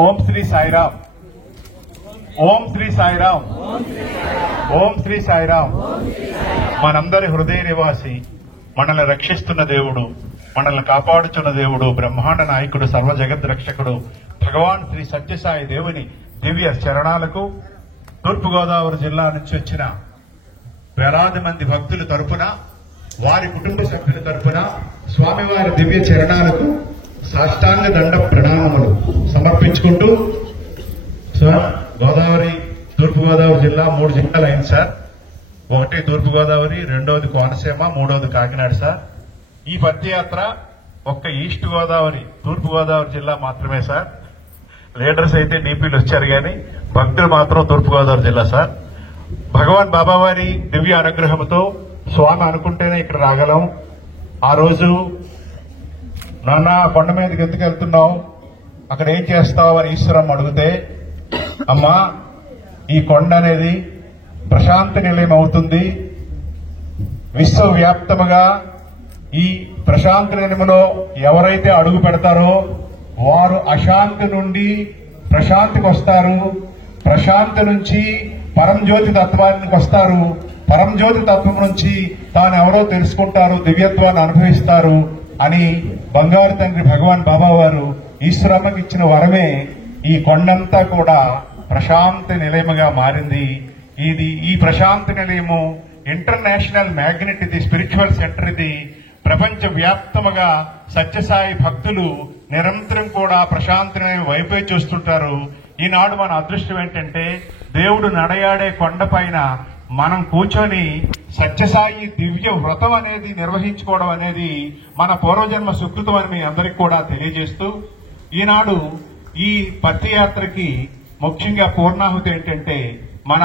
ఓం శ్రీ సాయిరామ్, ఓం శ్రీ సాయిరామ్, ఓం శ్రీ సాయిరామ్. మనందరి హృదయ నివాసి, మనల్ని రక్షిస్తున్న దేవుడు, మనల్ని కాపాడుచున్న దేవుడు, బ్రహ్మాండ నాయకుడు, సర్వ జగద్ రక్షకుడు భగవాన్ శ్రీ సత్యసాయి దేవుని దివ్య చరణాలకు తూర్పుగోదావరి జిల్లా నుంచి వచ్చిన వేలాది మంది భక్తుల తరపున, వారి కుటుంబ సభ్యుల తరపున స్వామివారి దివ్య చరణాలకు సాష్టాంగ దండ ప్రణామములు సమర్పించుకుంటూ, సార్ గోదావరి తూర్పుగోదావరి జిల్లా 3 జిల్లాలు అయింది సార్. ఒకటి తూర్పుగోదావరి, రెండవది కోనసీమ, మూడవది కాకినాడ సార్. ఈ పదయాత్ర ఒక్క ఈస్ట్ గోదావరి తూర్పుగోదావరి జిల్లా మాత్రమే సార్. లీడర్స్ అయితే డీపీలు వచ్చారు కానీ భక్తులు మాత్రం తూర్పుగోదావరి జిల్లా సార్. భగవాన్ బాబావారి దివ్య అనుగ్రహంతో స్వామి అనుకుంటేనే ఇక్కడ రాగలం. ఆ రోజు నాన్న కొండ మీదకి ఎందుకు వెళ్తున్నావు, అక్కడ ఏం చేస్తావు అని ఈశ్వరమ్మ అడిగితే, అమ్మా ఈ కొండ అనేది ప్రశాంత నిలయం అవుతుంది. విశ్వవ్యాప్తముగా ఈ ప్రశాంత నిలయంలో ఎవరైతే అడుగు పెడతారో వారు అశాంతి నుండి ప్రశాంతికి వస్తారు, ప్రశాంతి నుంచి పరంజ్యోతి తత్వానికి వస్తారు, పరంజ్యోతి తత్వం నుంచి తాను ఎవరో తెలుసుకుంటారు, దివ్యత్వాన్ని అనుభవిస్తారు అని బంగారు తండ్రి భగవాన్ బాబా వారు ఈశ్వరమ్మకి ఇచ్చిన వరమే ఈ కొండంతా కూడా ప్రశాంత నిలయముగా మారింది. ఈ ప్రశాంత నిలయము ఇంటర్నేషనల్ మ్యాగ్నెట్, ఇది స్పిరిచువల్ సెంటర్. ఇది ప్రపంచ వ్యాప్తముగా సత్యసాయి భక్తులు నిరంతరం కూడా ప్రశాంత నిలయం వైపే చూస్తుంటారు. ఈనాడు మన అదృష్టం ఏంటంటే దేవుడు నడయాడే కొండపైన మనం కూర్చొని సత్యసాయి దివ్య వ్రతం అనేది నిర్వహించుకోవడం అనేది మన పూర్వజన్మ సుకృతం అని మీ అందరికీ కూడా తెలియజేస్తూ, ఈనాడు ఈ పత్యయాత్రకి ముఖ్యంగా పూర్ణాహుతి ఏంటంటే మన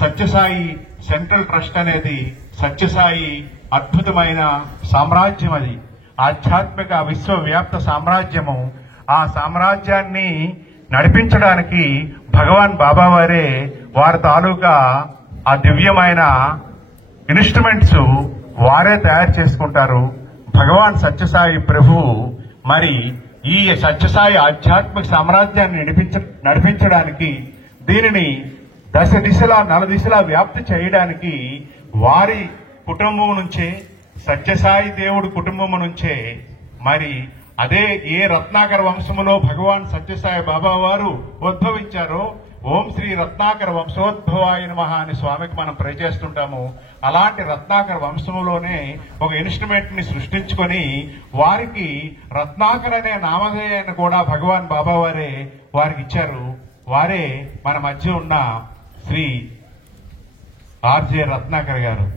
సత్యసాయి సెంట్రల్ ట్రస్ట్ అనేది సత్యసాయి అద్భుతమైన సామ్రాజ్యం. అది ఆధ్యాత్మిక విశ్వవ్యాప్త సామ్రాజ్యము. ఆ సామ్రాజ్యాన్ని నడిపించడానికి భగవాన్ బాబా వారే వారి తాలూకా ఆ దివ్యమైన ఇన్స్ట్రుమెంట్స్ వారే తయారు చేసుకుంటారు. భగవాన్ సత్యసాయి ప్రభు మరి ఈ సత్యసాయి ఆధ్యాత్మిక సామ్రాజ్యాన్ని నడిపించడానికి, దీనిని దశ దిశలా నలుదిశలా వ్యాప్తి చేయడానికి వారి కుటుంబం నుంచే, సత్యసాయి దేవుడు కుటుంబం నుంచే, మరి అదే ఏ రత్నాకర వంశములో భగవాన్ సత్యసాయి బాబా వారు ఉద్భవించారో ఓం శ్రీ రత్నాకర వంశోద్భవాయ నమః అని స్వామికి మనం ప్రే చేస్తుంటాము. అలాంటి రత్నాకర వంశములోనే ఒక ఇన్స్ట్రుమెంట్ ని సృష్టించుకొని వారికి రత్నాకర్ అనే నామధేయాన్ని కూడా భగవాన్ బాబా వారే వారికి ఇచ్చారు. వారే మన మధ్య ఉన్న Shri RJ Ratnakar garu,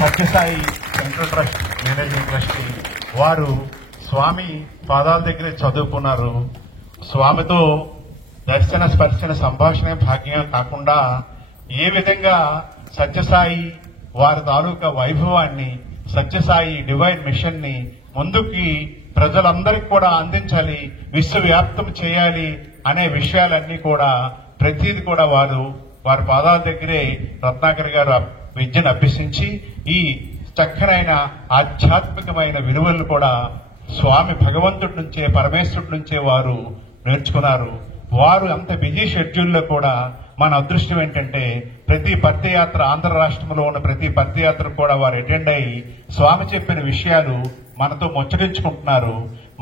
Sathya Sai central trust managing trustee. వారు స్వామి పాదాల దగ్గరే చదువుకున్నారు. స్వామితో దర్శన స్పర్శన సంభాషణ భాగ్యం కాకుండా ఏ విధంగా సత్యసాయి వారి తాలూకా వైభవాన్ని, సత్యసాయి డివైన్ మిషన్ ని ముందుకి ప్రజలందరికీ కూడా అందించాలి, విశ్వవ్యాప్తం చేయాలి అనే విషయాలన్నీ కూడా ప్రతిది కూడా వారి పాదాల దగ్గరే రత్నాకర్ గారు విద్యను అభ్యసించి ఈ చక్కనైన ఆధ్యాత్మికమైన విలువలను కూడా స్వామి భగవంతుడి నుంచే, పరమేశ్వరుడి నుంచే వారు నేర్చుకున్నారు. వారు అంత బిజీ షెడ్యూల్లో కూడా మన అదృష్టం ఏంటంటే ప్రతి పదయాత్ర, ఆంధ్ర రాష్ట్రంలో ఉన్న ప్రతి పదయాత్ర కూడా వారు అటెండ్ అయ్యి స్వామి చెప్పిన విషయాలు మనతో ముచ్చటించుకుంటున్నారు.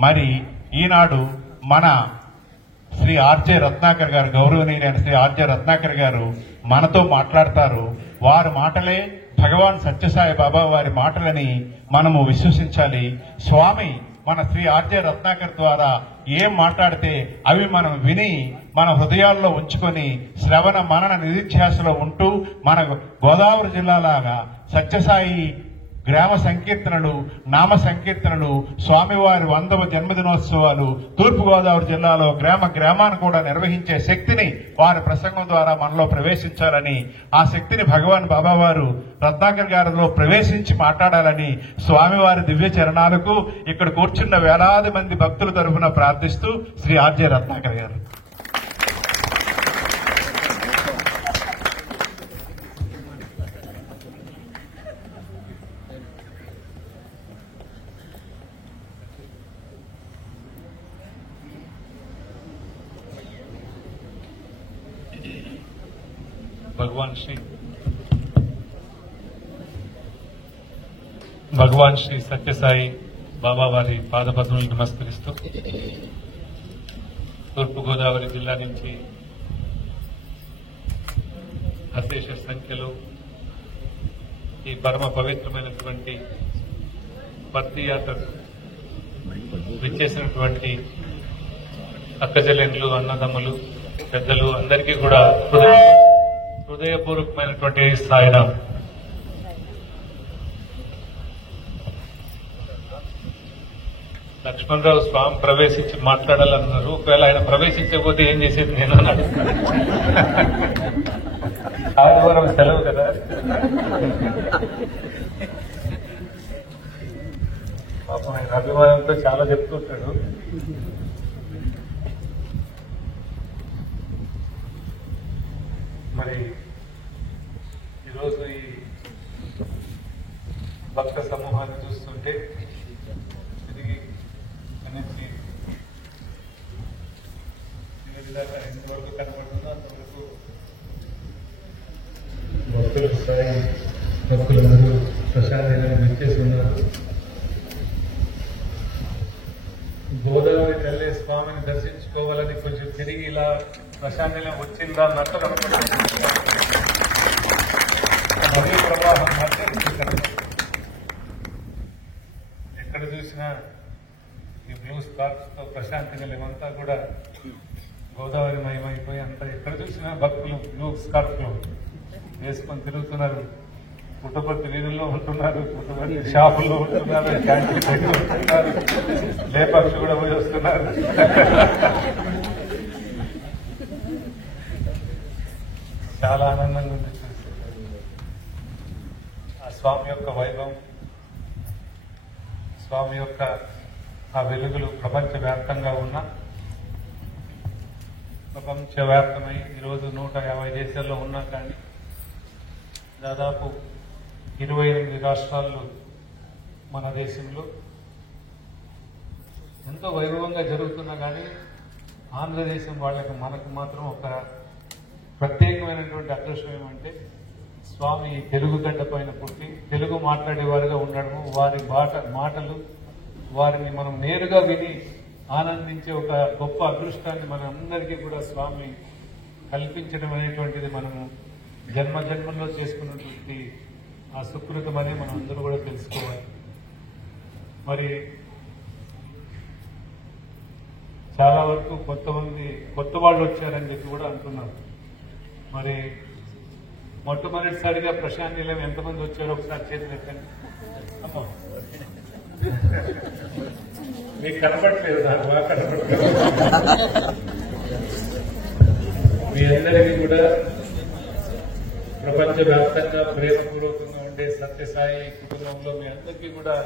మరి ఈనాడు మన శ్రీ ఆర్జే రత్నాకర్ గారు, గౌరవనీయులైన శ్రీ ఆర్జే రత్నాకర్ గారు మనతో మాట్లాడతారు. వారి మాటలే భగవాన్ సత్యసాయి బాబా వారి మాటలని మనము విశ్వసించాలి. స్వామి మన శ్రీ ఆర్జే రత్నాకర్ ద్వారా ఏం మాట్లాడితే అవి మనం విని మన హృదయాల్లో ఉంచుకొని శ్రవణ మనన నిధిధ్యాసలో ఉంటూ మన గోదావరి జిల్లాలాగా సత్యసాయి గ్రామ సంకీర్తనలు, నామ సంకీర్తనలు, స్వామివారి 100వ జన్మదినోత్సవాలు తూర్పుగోదావరి జిల్లాలో గ్రామాన్ని కూడా నిర్వహించే శక్తిని వారి ప్రసంగం ద్వారా మనలో ప్రవేశించాలని, ఆ శక్తిని భగవాన్ బాబా వారు రత్నాకర్ గారిలో ప్రవేశించి మాట్లాడాలని స్వామివారి దివ్య చరణాలకు ఇక్కడ కూర్చున్న వేలాది మంది భక్తుల తరఫున ప్రార్థిస్తూ శ్రీ ఆర్జే రత్నాకర్ గారు. భగవాన్ శ్రీ సత్యసాయి బాబా వారి పాదపద్మలు నమస్కరిస్తూ తూర్పుగోదావరి జిల్లా నుంచి అశేష సంఖ్యలో ఈ పరమ పవిత్రమైనటువంటి భక్తి యాత్రకు విచ్చేసినటువంటి అక్కచెల్లెండ్లు, అన్నదమ్ములు, పెద్దలు అందరికీ కూడా హృదయపూర్వకమైనటువంటి సాయిరాం. లక్ష్మణరావు స్వామి ప్రవేశించి మాట్లాడాలన్నారు. ఒకవేళ ఆయన ప్రవేశించకపోతే ఏం చేసేది నేను అన్నాడు. ఆదివారం సెలవు కదా. పాపం ఆయన అభిమానంతో చాలా చెప్తుంటాడు. మరి ఈరోజు ఈ భక్త సమూహాన్ని చూస్తుంటే తిరిగి అనేది ఎంతవరకు కనబడుతుందో అంతవరకు భక్తులందరూ ప్రశాంతంగా విచ్చేసి ఉన్నారు. గోదావరి తల్లి స్వామిని దర్శించుకోవాలని కొంచెం తిరిగి ఇలా ప్రశాంతంగా వచ్చిందా అన్నట్టు కనపడుతుంది. నదీ ప్రవాహం మధ్య ఎక్కడ చూసినా ఈ బ్లూ స్కార్ప్స్ తో ప్రశాంతంగా లేవంతా కూడా గోదావరి మయమైపోయి అంతా ఎక్కడ చూసినా భక్తులు బ్లూ స్కార్ప్ లో వేసుకొని తిరుగుతున్నారు. పుట్టపర్తి వీధుల్లో ఉంటున్నారు, పుట్టపర్తి షాపుల్లో ఉంటున్నారు, క్యాంటీన్ దగ్గర ఉంటున్నారు, లేపక్షి కూడా పోయి వస్తున్నారు. చాలా ఆనందంగా ఉంది చూసి. ఆ స్వామి యొక్క వైభవం, స్వామి యొక్క ఆ వెలుగులు ప్రపంచవ్యాప్తంగా ప్రపంచవ్యాప్తమై ఈరోజు 150 దేశాల్లో ఉన్నా కానీ దాదాపు 28 రాష్ట్రాల్లో మన దేశంలో ఎంతో వైభవంగా జరుగుతున్నా కానీ ఆంధ్రదేశం వాళ్ళకి మనకు మాత్రం ఒక ప్రత్యేకమైనటువంటి అదృష్టం ఏమంటే స్వామి తెలుగు గడ్డ పైన పుట్టి తెలుగు మాట్లాడేవారుగా ఉండడము, వారి మాటలు వారిని మనం నేరుగా విని ఆనందించే ఒక గొప్ప అదృష్టాన్ని మన అందరికీ కూడా స్వామి కల్పించడం అనేటువంటిది మనము జన్మలో చేసుకున్నటువంటి ఆ సుకృతమని మనం అందరూ కూడా తెలుసుకోవాలి. మరి చాలా వరకు కొత్త వాళ్ళు వచ్చారని చెప్పి కూడా అంటున్నారు. మరి మొట్టమొదటిసారిగా ప్రశాంత్ నిలయం ఎంతమంది వచ్చారో ఒకసారి చేతులు ఎత్తండి. మీకు కనపడలేదు, నాకు బాగా కనపడలేదు. మీ అందరికీ కూడా ప్రపంచవ్యాప్తంగా ప్రేమపూర్వకంగా ఉండే సత్యసాయి కుటుంబంలో మీ అందరికీ కూడా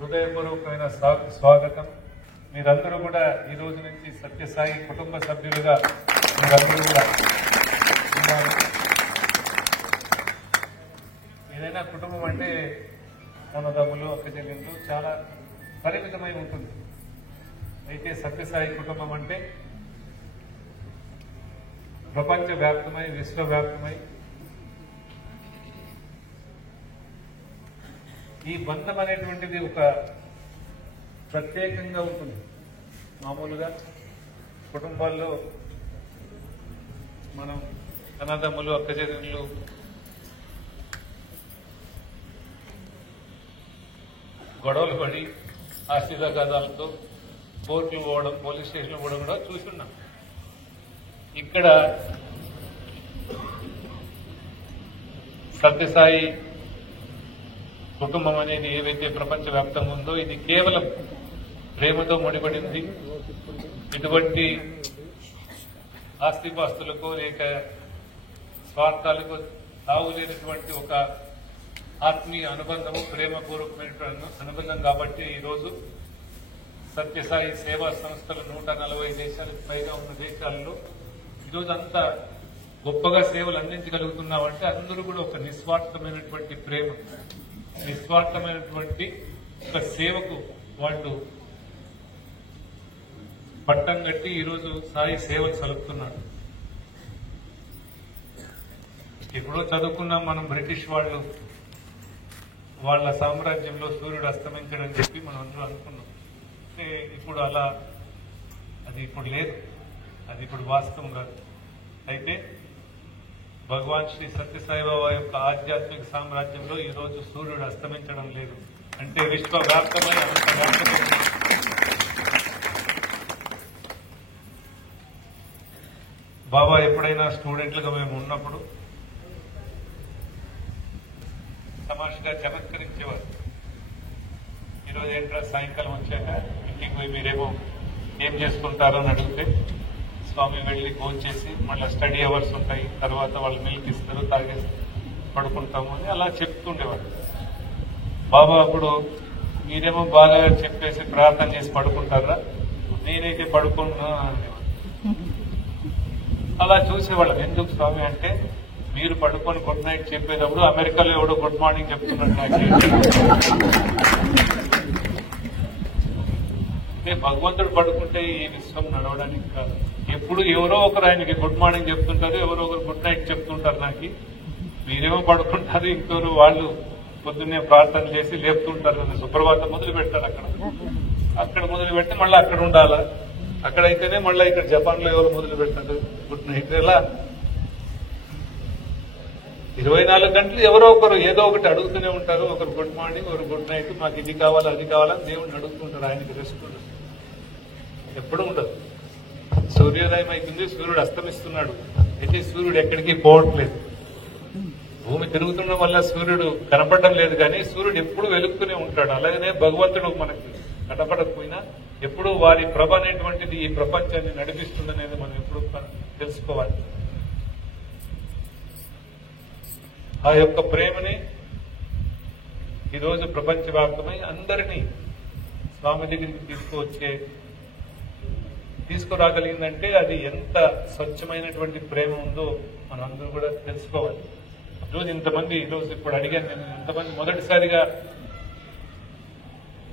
హృదయపూర్వకమైన స్వాగతం. మీరందరూ కూడా ఈ రోజు నుంచి సత్యసాయి కుటుంబ సభ్యులుగా మీరందరూ కూడా ఉన్నారు. ఏదైనా కుటుంబం అంటే అన్నదమ్ములు అక్కచెల్లెళ్ళు చాలా పరిమితమై ఉంటుంది. అయితే సత్యసాయి కుటుంబం అంటే ప్రపంచవ్యాప్తమై విశ్వవ్యాప్తమై ఈ బంధం అనేటువంటిది ఒక ప్రత్యేకంగా ఉంటుంది. మామూలుగా కుటుంబాల్లో మనం అన్నదమ్ములు అక్కచెల్లెళ్ళు గొడవలు పడి ఆశీర్వాదాలతో కోర్టులు పోవడం, పోలీస్ స్టేషన్లు పోవడం కూడా చూస్తున్నాం. ఇక్కడ సత్యసాయి కుటుంబం అనేది ఏవైతే ప్రపంచవ్యాప్తంగా ఉందో ఇది కేవలం ప్రేమతో ముడిపడింది. ఇటువంటి ఆస్తిపాస్తులకు లేక స్వార్థాలకు తావులేనటువంటి ఒక ఆత్మీయ అనుబంధము, ప్రేమపూర్వకమైనటువంటి అనుబంధం. కాబట్టి ఈరోజు సత్యసాయి సేవా సంస్థలు 140 దేశాలకు పైగా ఉన్న దేశాలలో ఈరోజు అంత గొప్పగా సేవలు అందించగలుగుతున్నామంటే అందరూ కూడా ఒక నిస్వార్థమైనటువంటి ప్రేమ, నిస్వార్థమైనటువంటి ఒక సేవకు వాళ్ళు పట్టం కట్టి ఈరోజు సాయి సేవలు సలుపుతున్నారు. ఎప్పుడో చదువుకున్నాం మనం, బ్రిటిష్ వాళ్ళు వాళ్ళ సామ్రాజ్యంలో సూర్యుడు అస్తమించడని చెప్పి మనం అందరూ అనుకున్నాం. ఇప్పుడు అలా అది ఇప్పుడు లేదు, అది ఇప్పుడు వాస్తవం కాదు. అయితే భగవాన్ శ్రీ సత్యసాయిబాబా యొక్క ఆధ్యాత్మిక సామ్రాజ్యంలో ఈ రోజు సూర్యుడు అస్తమించడం లేదు. అంటే విశ్వవ్యాప్తమై అంతవ్యాప్తమై బాబా ఎప్పుడైనా స్టూడెంట్లుగా మేము ఉన్నప్పుడు తమాషగా చమత్కరించేవారు. ఈరోజు ఏంట్రా సాయంకాలం వచ్చాక ఇంటికి పోయి మీరేమో ఏం చేసుకుంటారో అని అడిగితే స్వామి వెళ్లి భోజనం చేసి మళ్ళీ స్టడీ అవర్స్ ఉంటాయి, తర్వాత వాళ్ళు మిల్క్ ఇస్తారు, తాగేసి పడుకుంటాము అని అలా చెప్తుండేవారు. బాబా అప్పుడు మీరేమో బాగా చెప్పేసి ప్రార్థన చేసి పడుకుంటారా, నేనైతే పడుకున్నా అనేవారు. అలా చూసేవాళ్ళం. ఎందుకు స్వామి అంటే మీరు పడుకొని గుడ్ నైట్ చెప్పేటప్పుడు అమెరికాలో ఎవడో గుడ్ మార్నింగ్ చెప్తున్నట్టు అంటే భగవంతుడు పడుకుంటే ఈ విశ్వం నడవడానికి కాదు. ఎప్పుడు ఎవరో ఒకరు ఆయనకి గుడ్ మార్నింగ్ చెప్తుంటారు, ఎవరో ఒకరు గుడ్ నైట్ చెప్తుంటారు. నాకు మీరేమో పడుకుంటారు, ఇంకోరు వాళ్ళు పొద్దున్నే ప్రార్థన చేసి లేపుతుంటారు. సుప్రభాతం మొదలు పెడతారు. అక్కడ మొదలు పెడితే మళ్ళీ అక్కడ ఉండాలా, అక్కడైతేనే మళ్ళీ ఇక్కడ జపాన్ లో ఎవరు మొదలు పెడతారు గుడ్ నైట్. ఇలా 24 గంటలు ఎవరో ఒకరు ఏదో ఒకటి అడుగుతూనే ఉంటారు. ఒకరు గుడ్ మార్నింగ్, ఒకరు గుడ్ నైట్, మాకు ఇది కావాలి అది కావాలని దేవుడిని అడుగుతుంటారు. ఆయనకి రెస్ట్ ఉండదు, ఎప్పుడు ఉండదు. సూర్యోదయం అవుతుంది, సూర్యుడు అస్తమిస్తున్నాడు. అయితే సూర్యుడు ఎక్కడికి పోవట్లేదు. భూమి తిరుగుతుండడం వల్ల సూర్యుడు కనపడడం లేదు, కానీ సూర్యుడు ఎప్పుడు వెలుగుతూనే ఉంటాడు. అలాగనే భగవంతుడు మనకి కనపడకపోయినా ఎప్పుడు వారి ప్రభ అనేటువంటిది ఈ ప్రపంచాన్ని నడిపిస్తుందనేది మనం ఎప్పుడు తెలుసుకోవాలి. ఆ యొక్క ప్రేమని ఈరోజు ప్రపంచవ్యాప్తమై అందరినీ స్వామి దగ్గరికి తీసుకురాగలిగిందంటే అది ఎంత స్వచ్ఛమైనటువంటి ప్రేమ ఉందో మనం అందరూ కూడా తెలుసుకోవాలి. ఈరోజు ఇంతమంది, ఈరోజు ఇప్పుడు అడిగాను నేను, ఇంతమంది మొదటిసారిగా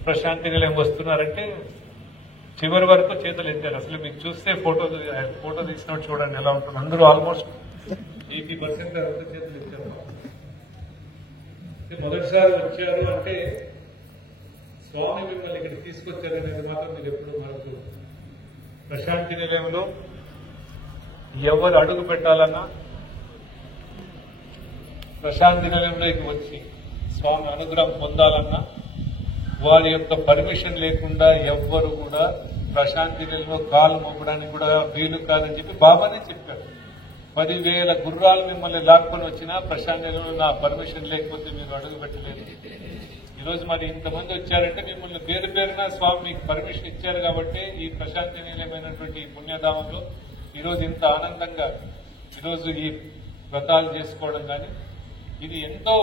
ప్రశాంతి నిలయం వస్తున్నారంటే చివరి వరకు చేతులు ఎత్తారు. అసలు మీకు చూస్తే ఫోటో తీసినట్టు చూడండి ఎలా ఉంటుంది. అందరూ ఆల్మోస్ట్ 80% చేతులు ఎత్తారు. మొదటిసారి వచ్చారు అంటే స్వామి మిమ్మల్ని ఇక్కడ తీసుకొచ్చారనేది మాత్రం మీరు ఎప్పుడు మనకు. ప్రశాంతి నిలయంలో ఎవరు అడుగు పెట్టాలన్నా ప్రశాంతి నిలయంలోకి వచ్చి స్వామి అనుగ్రహం పొందాలన్నా వారి యొక్క పర్మిషన్ లేకుండా ఎవ్వరు కూడా ప్రశాంతి నిలయంలో కాలు మోపడానికి కూడా వీలు కాదని చెప్పి బాబానే చెప్పారు. 10,000 గుర్రాలు మిమ్మల్ని లాక్కొని వచ్చినా ప్రశాంతి నిలయంలో నా పర్మిషన్ లేకపోతే మీరు అడుగు పెట్టలేదు. ఈరోజు మరి ఇంతమంది వచ్చారంటే మిమ్మల్ని పేరున స్వామి మీకు పర్మిషన్ ఇచ్చారు కాబట్టి ఈ ప్రశాంతి నిలయమైనటువంటి ఈ పుణ్యధామంలో ఈరోజు ఇంత ఆనందంగా ఈరోజు ఈ వ్రతాలు చేసుకోవడం కానీ ఇది ఎంతో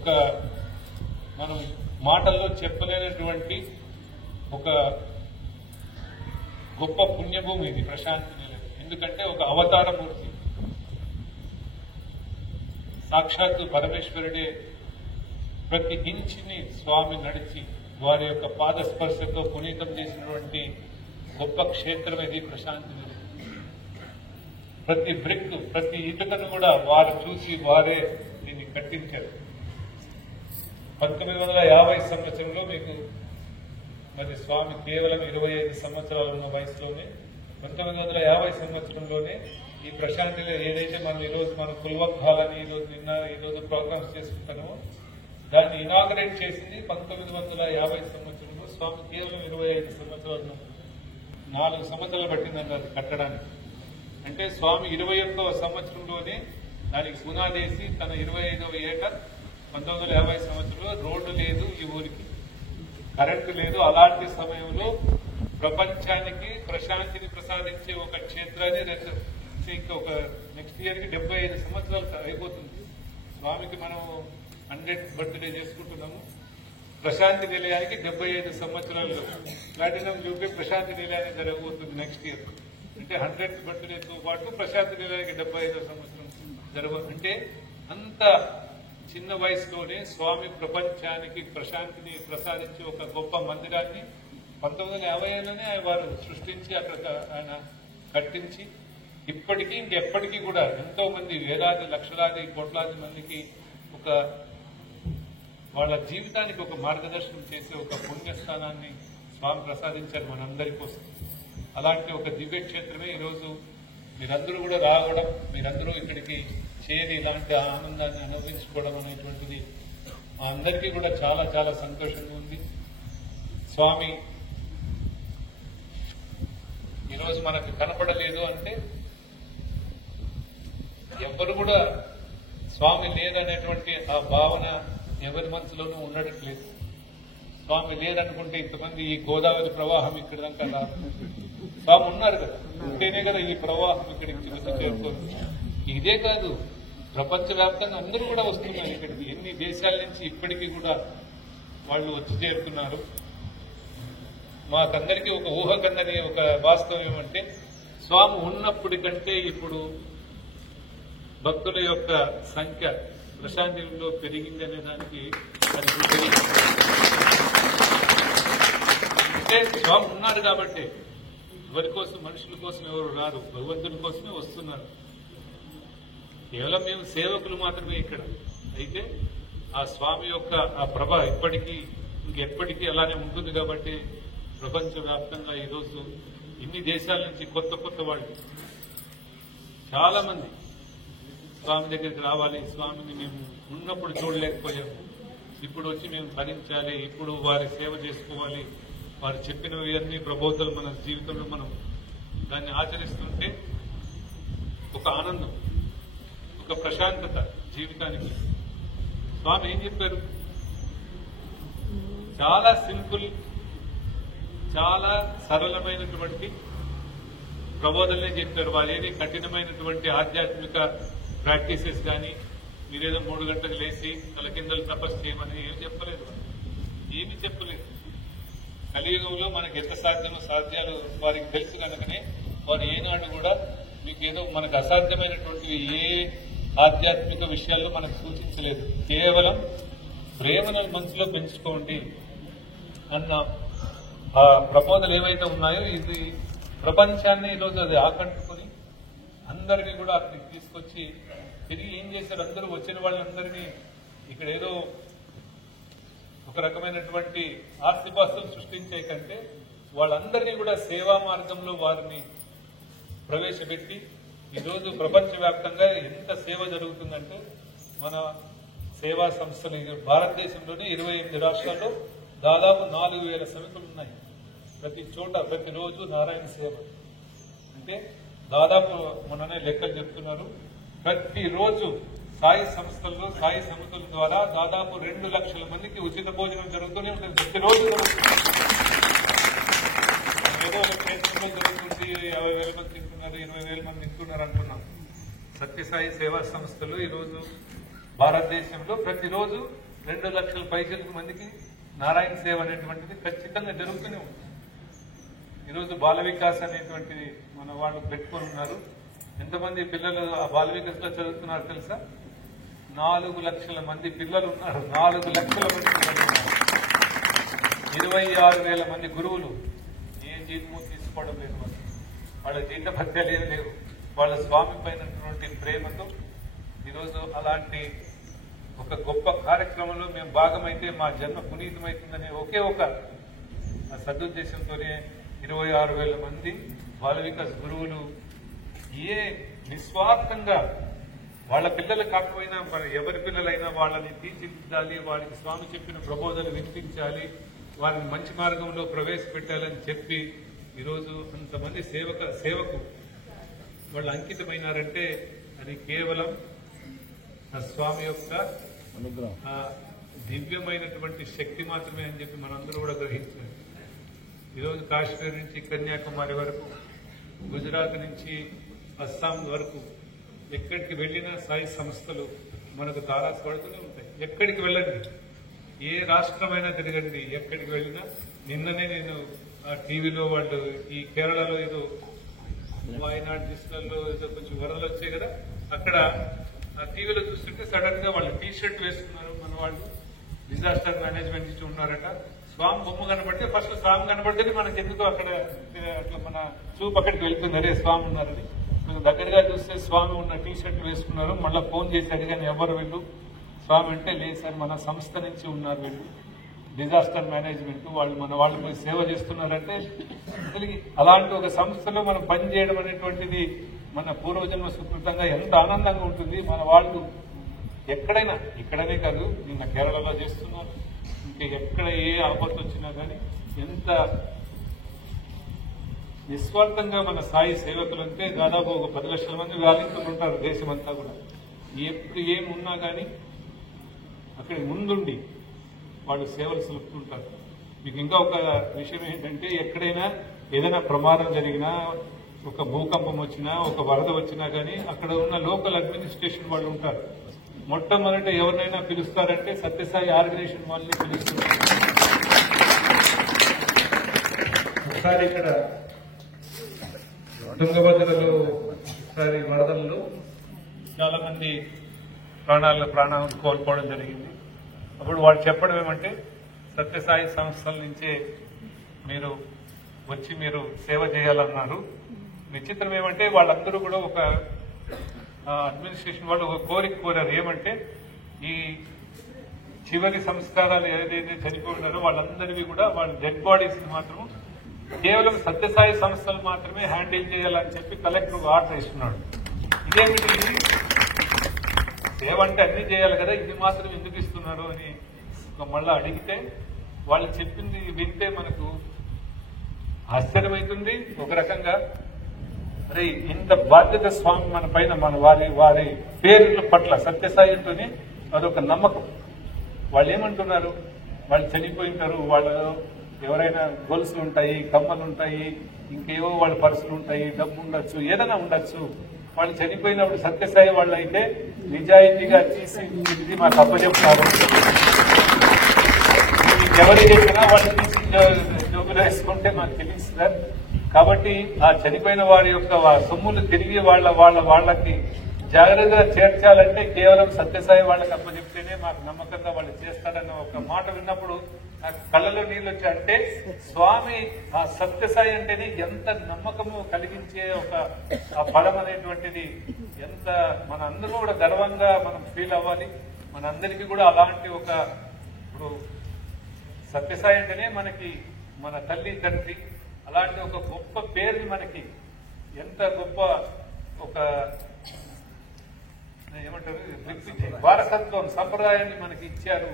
ఒక మనం మాటల్లో చెప్పలేనటువంటి ఒక గొప్ప పుణ్యభూమి ఇది ప్రశాంతి నిలయం. ఎందుకంటే ఒక అవతారమూర్తి సాక్షాత్తు పరమేశ్వరుడే ప్రతి ఇంచిని స్వామి నడిచి వారి యొక్క పాదస్పర్శతో పునీతం చేసినటువంటి గొప్ప క్షేత్రం ఇది ప్రశాంతి నిలయం. ప్రతి బ్రిక్, ప్రతి ఇటుకను కూడా వారు చూసి వారే దీన్ని కట్టించారు. 1950 సంవత్సరంలో మీకు మరి స్వామి కేవలం 25 సంవత్సరాలు ఉన్న వయసులోనే 1950 సంవత్సరంలోనే ఈ ప్రశాంతిలో ఏదైతే మనం ఈరోజు మనం కుల్వక్హాలని ఈరోజు ప్రోగ్రామ్స్ చేసుకుంటామో దాన్ని ఇనాగరేట్ చేసింది 1950 సంవత్సరంలో. స్వామి కేవలం 25 సంవత్సరాలు 4 సంవత్సరాలు పట్టిందంట అది కట్టడానికి. అంటే స్వామి 21వ సంవత్సరంలోనే దానికి పునాదేసి తన 25వ ఏట 1950 సంవత్సరంలో రోడ్డు లేదు, ఈ ఊరికి కరెంటు లేదు. అలాంటి సమయంలో ప్రపంచానికి ప్రశాంతిని ప్రసాదించే ఒక క్షేత్రాన్ని ఇంకా ఒక నెక్స్ట్ ఇయర్ కి 75 సంవత్సరాలు అయిపోతుంది. స్వామికి మనం 100th బర్త్డే చేసుకుంటున్నాము. ప్రశాంతి నిలయానికి 75 సంవత్సరాలు ప్లాటినం జూబ్లీ ప్రశాంతి నిలయానికి జరగబోతుంది నెక్స్ట్ ఇయర్. అంటే 100th బర్త్డేతో పాటు ప్రశాంతి నిలయానికి 75వ సంవత్సరం అంటే అంత చిన్న వయసులోనే స్వామి ప్రపంచానికి ప్రశాంతిని ప్రసాదించి ఒక గొప్ప మందిరాన్ని 1950లోనే వారు సృష్టించి అక్కడ ఆయన కట్టించి ఇప్పటికీ ఇంకెప్పటికీ కూడా ఎంతో మంది వేలాది లక్షలాది కోట్లాది మందికి ఒక వాళ్ళ జీవితానికి ఒక మార్గదర్శనం చేసే ఒక పుణ్యస్థానాన్ని స్వామి ప్రసాదించారు మనందరి కోసం. అలాంటి ఒక దివ్య క్షేత్రమే ఈరోజు మీరందరూ కూడా రావడం, మీరందరూ ఇక్కడికి చేరి ఇలాంటి ఆనందాన్ని అనుభవించుకోవడం అనేటువంటిది మా అందరికీ కూడా చాలా చాలా సంతోషంగా ఉంది. స్వామి ఈరోజు మనకు కనపడలేదు అంటే ఎవరు కూడా స్వామి లేదనేటువంటి ఆ భావన ఎవరి మనసులోనూ ఉండట్లేదు. స్వామి లేదనుకుంటే ఇంతమంది ఈ గోదావరి ప్రవాహం ఇక్కడ దాకా రాదు. స్వామి ఉన్నారు కదా, ఉంటేనే కదా ఈ ప్రవాహం ఇక్కడికి వచ్చి చేరుకోవచ్చు. ఇదే కాదు, ప్రపంచవ్యాప్తంగా అందరూ కూడా వస్తున్నారు ఇక్కడికి. ఎన్ని దేశాల నుంచి ఇప్పటికీ కూడా వాళ్ళు వచ్చి చేరుతున్నారు. మాకందరికీ ఒక ఊహకందని ఒక వాస్తవం ఏమంటే స్వామి ఉన్నప్పటి కంటే ఇప్పుడు భక్తుల యొక్క సంఖ్య ప్రశాంతిలో పెరిగిందనే దానికి అది అంటే స్వామి ఉన్నారు కాబట్టి ఎవరి కోసం, మనుషుల కోసం ఎవరు రారు, భగవంతుని కోసమే వస్తున్నారు. కేవలం మేము సేవకులు మాత్రమే ఇక్కడ. అయితే ఆ స్వామి యొక్క ఆ ప్రభ ఇప్పటికీ ఇంకెప్పటికీ అలానే ఉంటుంది కాబట్టి ప్రపంచవ్యాప్తంగా ఈరోజు ఇన్ని దేశాల నుంచి కొత్త కొత్త వాళ్ళు చాలా మంది స్వామి దగ్గరికి రావాలి, స్వామిని మేము ఉన్నప్పుడు చూడలేకపోయాము, ఇప్పుడు వచ్చి మేము భరించాలి, ఇప్పుడు వారి సేవ చేసుకోవాలి, వారు చెప్పినవి అన్ని ప్రబోధాలు మన జీవితంలో మనం దాన్ని ఆచరిస్తుంటే ఒక ఆనందం, ఒక ప్రశాంతత జీవితానికి. స్వామి ఏం చెప్పారు? చాలా సింపుల్, చాలా సరళమైనటువంటి ప్రబోధనలే చెప్పారు. వాళ్ళు ఏది కఠినమైనటువంటి ఆధ్యాత్మిక ప్రాక్టీసెస్ కానీ మీరేదో 3 గంటలకు లేచి తల కిందలు తపస్సు చేయమని ఏమి చెప్పలేదు. ఏమి చెప్పలేదు. కలియుగంలో మనకి ఎంత సాధ్యమో సాధ్యాలు వారికి తెలుసు కనుకనే వారు ఏనాడు కూడా మీకు ఏదో మనకు అసాధ్యమైనటువంటి ఏ ఆధ్యాత్మిక విషయాల్లో మనకు సూచించలేదు. కేవలం ప్రేమను మనసులో పెంచుకోండి అన్న ఆ ప్రబోధనలు ఏవైతే ఉన్నాయో ఇది ప్రపంచాన్ని ఈరోజు అది ఆకట్టుకుని అందరినీ కూడా అక్కడికి తీసుకొచ్చి తిరిగి ఏం చేశారు, అందరూ వచ్చిన వాళ్ళందరినీ ఇక్కడ ఏదో ఒక రకమైనటువంటి ఆస్తిపాస్తులు సృష్టించే కంటే వాళ్ళందరినీ కూడా సేవా మార్గంలో వారిని ప్రవేశపెట్టి ఈరోజు ప్రపంచవ్యాప్తంగా ఎంత సేవ జరుగుతుందంటే మన సేవా సంస్థలు భారతదేశంలోనే 28 రాష్ట్రాల్లో దాదాపు 4,000 సమితులు ఉన్నాయి. ప్రతి చోట ప్రతిరోజు నారాయణ సేవ అంటే దాదాపు మొన్ననే లెక్కలు చెప్తున్నారు. ప్రతిరోజు సాయి సంస్థల్లో సాయి సమితుల ద్వారా దాదాపు 2 లక్షల మందికి ఉచిత భోజనం జరుగుతూనే ఉంటుంది. ప్రతిరోజు ఏదో ఒక క్షేత్రంలో జరుగుతుంది, 50,000 మంది తింటున్నారు, 20,000 మంది తింటున్నారు అంటున్నాం. సత్యసాయి సేవా సంస్థలు ఈరోజు భారతదేశంలో ప్రతిరోజు 2 లక్షల పైచలకు మందికి నారాయణ సేవ అనేటువంటిది ఖచ్చితంగా జరుగుతూనే ఉంది. ఈరోజు బాల వికాస్ అనేటువంటిది మన వాళ్ళు పెట్టుకొని ఉన్నారు. ఎంతమంది పిల్లలు ఆ బాల వికాస్ లో చదువుతున్నారు తెలుసా? 4 లక్షల మంది పిల్లలు ఉన్నారు. 4 లక్షల మంది పిల్లలు ఉన్నారు. 26,000 మంది గురువులు. ఏ జీతము తీసుకోవడం లేదు. వాళ్ళ జీత భత్యాలు ఏమి లేవు. వాళ్ళ స్వామి పైనటువంటి ప్రేమతో ఈరోజు అలాంటి ఒక గొప్ప కార్యక్రమంలో మేము భాగమైతే మా జన్మ పునీతమవుతుందనే ఒకే ఒక సదుద్దేశంతోనే 26,000 మంది బాల వికాస్ గురువులు ఏ నిస్వార్థంగా వాళ్ళ పిల్లలు కాకపోయినా ఎవరి పిల్లలైనా వాళ్ళని తీర్చిదిద్దాలి, వారికి స్వామి చెప్పిన ప్రబోధనలు వినిపించాలి, వారిని మంచి మార్గంలో ప్రవేశపెట్టాలని చెప్పి ఈరోజు అంతమంది సేవకు వాళ్ళు అంకితమైనారంటే అది కేవలం ఆ స్వామి యొక్క దివ్యమైనటువంటి శక్తి మాత్రమే అని చెప్పి మనందరూ కూడా గ్రహించాలి. ఈరోజు కాశ్మీర్ నుంచి కన్యాకుమారి వరకు, గుజరాత్ నుంచి అస్సాం వరకు ఎక్కడికి వెళ్లినా సాయి సంస్థలు మనకు తారాసపడుతూనే ఉంటాయి. ఎక్కడికి వెళ్ళండి, ఏ రాష్ట్రమైనా తిరగండి, ఎక్కడికి వెళ్ళినా. నిన్ననే నేను ఆ టీవీలో వాళ్ళు ఈ కేరళలో ఏదో వాయనాడ్ జిల్లాలో ఏదో కొంచెం వరదలు వచ్చాయి కదా, అక్కడ ఆ టీవీలో చూస్తుంటే సడన్ గా వాళ్ళు టీ షర్ట్ వేసుకున్నారు. మన వాళ్ళు డిజాస్టర్ మేనేజ్మెంట్ నుంచి ఉన్నారట. స్వామి బొమ్మ కనబడితే ఫస్ట్ స్వామి కనబడితే మనకి ఎందుకో అక్కడ అట్లా మన చూపు అక్కడికి వెళ్తుంది, అరే స్వామి ఉన్నారని. మేము దగ్గరగా చూస్తే స్వామి ఉన్న టీ షర్ట్ వేసుకున్నారు. మళ్ళీ ఫోన్ చేసి అడిగాను ఎవరు వీళ్ళు స్వామి అంటే, లేదు సార్ మన సంస్థ నుంచి ఉన్నారు వీళ్ళు, డిజాస్టర్ మేనేజ్మెంట్ వాళ్ళు, మన వాళ్ళు పోయి సేవ చేస్తున్నారంటే అలాంటి ఒక సంస్థలో మనం పనిచేయడం అనేటువంటిది మన పూర్వజన్మ సుకృతంగా ఎంత ఆనందంగా ఉంటుంది. మన వాళ్ళు ఎక్కడైనా, ఇక్కడనే కాదు నిన్న కేరళలో చేస్తున్నారు, ఇంకా ఎక్కడ ఏ ఆపత్తు వచ్చినా కానీ ఎంత నిస్వార్థంగా మన సాయి సేవకులంటే దాదాపు ఒక 10 లక్షల మంది వ్యాధితులు ఉంటారు దేశమంతా కూడా. ఎప్పుడు ఏమున్నా కానీ అక్కడి ముందుండి వాళ్ళు సేవలు సలుపుతుంటారు. మీకు ఇంకా ఒక విషయం ఏంటంటే, ఎక్కడైనా ఏదైనా ప్రమాదం జరిగినా, ఒక భూకంపం వచ్చినా, ఒక వరద వచ్చినా కానీ అక్కడ ఉన్న లోకల్ అడ్మినిస్ట్రేషన్ వాళ్ళు ఉంటారు. మొట్టమొదట ఎవరినైనా పిలుస్తారంటే సత్యసాయి ఆర్గనైజేషన్ వాళ్ళని పిలుస్తున్నారు. ఒకసారి ఇక్కడ తుంగభద్రలో ఒకసారి వరదల్లో చాలా మంది ప్రాణాలను కోల్పోవడం జరిగింది. అప్పుడు వాళ్ళు చెప్పడం ఏమంటే, సత్యసాయి సంస్థల నుంచే మీరు వచ్చి మీరు సేవ చేయాలన్నారు. విచిత్రం ఏమంటే వాళ్ళందరూ కూడా ఒక అడ్మినిస్ట్రేషన్ వాళ్ళు ఒక కోరిక కోరారు. ఏమంటే ఈ చివరి సంస్కారాలు ఏదైతే చనిపోయినారో వాళ్ళందరివి కూడా వాళ్ళ డెడ్ బాడీస్ మాత్రం కేవలం సత్యసాయి సంస్థలు మాత్రమే హ్యాండిల్ చేయాలని చెప్పి కలెక్టర్ ఆర్డర్ ఇస్తున్నాడు. ఇదేమిటి, సేవ అంటే అన్ని చేయాలి కదా, ఇది మాత్రం ఎందుకు ఇస్తున్నారు అని మళ్ళా అడిగితే వాళ్ళు చెప్పింది వింటే మనకు ఆశ్చర్యమవుతుంది. ఒక రకంగా అరే ఇంత బాధ్యత స్వామి మన పైన, మన వారి పేర్ల పట్ల సత్యసాయితోనే అదొక నమ్మకం. వాళ్ళు ఏమంటున్నారు, వాళ్ళు చనిపోయింటారు, వాళ్ళు ఎవరైనా గొలుసులు ఉంటాయి, కమ్మలు ఉంటాయి, ఇంకేవో వాళ్ళ పర్సులు ఉంటాయి, డబ్బు ఉండొచ్చు, ఏదైనా ఉండొచ్చు. వాళ్ళు చనిపోయినప్పుడు సత్యసాయి వాళ్ళు అయితే నిజాయితీగా తీసి ఇది మాకు అప్పచెప్తారు, ఎవరు చెప్పినా వాళ్ళు తీసి జోబులు వేసుకుంటే మాకు తెలియదు సార్. కాబట్టి ఆ చనిపోయిన వారి యొక్క సొమ్ములు తిరిగి వాళ్ళకి జాగ్రత్తగా చేర్చాలంటే కేవలం సత్యసాయి వాళ్ళకి అప్పచెప్తేనే మాకు నమ్మకంగా వాళ్ళు చేస్తారన్న ఒక మాట విన్నప్పుడు నాకు కళ్ళలో నీళ్ళు వచ్చాయంటే, స్వామి ఆ సత్యసాయి అంటేనే ఎంత నమ్మకము కలిగించే ఒక ఆ పదం అనేటువంటిది ఎంత మన అందరూ కూడా గర్వంగా మనం ఫీల్ అవ్వాలి. మనందరికీ కూడా అలాంటి ఒక, ఇప్పుడు సత్యసాయి అంటేనే మనకి మన తల్లి తండ్రి, అలాంటి ఒక గొప్ప పేరుని మనకి ఎంత గొప్ప ఒక ఏమంటారు వారసత్వం సంప్రదాయాన్ని మనకి ఇచ్చారు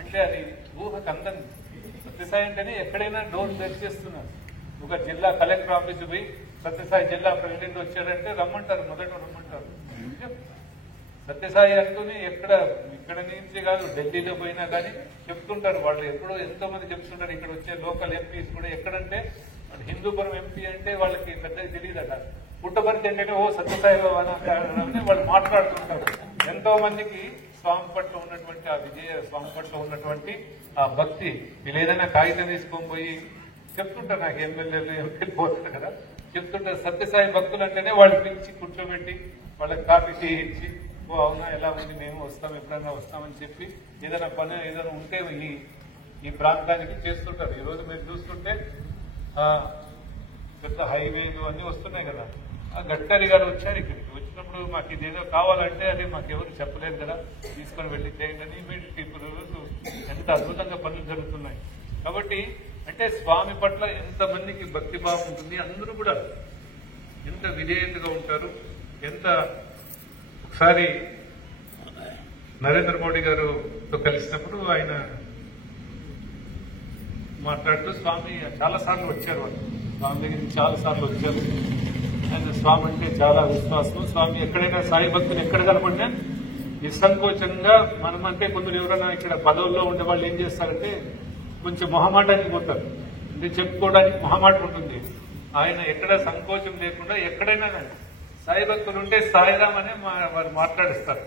అంటే అది ఊహకు అందండి. సత్యసాయి అంటేనే ఎక్కడైనా డోర్ తెరిచేస్తున్నారు. ఒక జిల్లా కలెక్టర్ ఆఫీసు పోయి సత్యసాయి జిల్లా ప్రెసిడెంట్ వచ్చారంటే రమ్మంటారు, మొదట రమ్మంటారు. సత్యసాయి అంటూనే ఇక్కడ నుంచి కాదు ఢిల్లీలో పోయినా కానీ చెప్తుంటారు. వాళ్ళు ఎప్పుడో ఎంతో మంది చెప్తుంటారు. ఇక్కడ వచ్చే లోకల్ ఎంపీస్ కూడా ఎక్కడంటే హిందూపురం ఎంపీ అంటే వాళ్ళకి పెద్దగా తెలియదట. పుట్టపర్తి అంటే ఓ సత్యసాయి అని వాళ్ళు మాట్లాడుతుంటారు. ఎంతో మందికి స్వామి పట్ల ఉన్నటువంటి ఆ విజయ స్వామి పట్ల ఉన్నటువంటి ఆ భక్తి. వీళ్ళు ఏదైనా కాగితం తీసుకొని పోయి చెప్తుంటారు, నాకు ఎమ్మెల్యేలు ఎంపీలు పోతారు కదా, చెప్తుంటారు. సత్యసాయి భక్తులు అంటేనే వాళ్ళు పిలిచి కూర్చోబెట్టి వాళ్ళకి కాఫీ టీ ఇచ్చి, ఓ అవునా ఎలా ఉంది, మేము వస్తాం, ఎప్పుడైనా వస్తామని చెప్పి ఏదైనా పని ఏదైనా ఉంటే ఈ ప్రాంతానికి చేస్తుంటారు. ఈ రోజు మీరు చూస్తుంటే పెద్ద హైవేలు అన్ని వస్తున్నాయి కదా. ఆ గడ్కరీ గారు వచ్చారు ఇక్కడికి, వచ్చినప్పుడు మాకు ఇదేదో కావాలంటే అది మాకెవరు చెప్పలేదు కదా, తీసుకొని వెళ్ళి చేయండి అని ఇమీడియట్ ఇప్పుడు ఎంత అద్భుతంగా పనులు జరుగుతున్నాయి. కాబట్టి అంటే స్వామి పట్ల ఎంతమందికి భక్తిభావం ఉంటుంది, అందరూ కూడా ఎంత విధేయతగా ఉంటారు. ఎంత ఒకసారి నరేంద్ర మోడీ గారుతో కలిసినప్పుడు ఆయన మాట్లాడుతూ స్వామి చాలా సార్లు వచ్చారు, వాళ్ళు స్వామి దగ్గరికి చాలా సార్లు వచ్చారు. ఆయన స్వామి అంటే చాలా విశ్వాసం. స్వామి ఎక్కడైనా సాయి భక్తులు ఎక్కడ కనపడినా నిస్సంకోచంగా మనమంటే కొందరు ఎవరైనా ఇక్కడ పదవుల్లో ఉండే వాళ్ళు ఏం చేస్తారంటే కొంచెం మొహమాటానికి పోతారు, అంటే చెప్పుకోవడానికి మొహమాటం ఉంటుంది. ఆయన ఎక్కడ సంకోచం లేకుండా ఎక్కడైనా సాయి భక్తులు ఉంటే సాయిరామ్ అనే వారు మాట్లాడిస్తారు.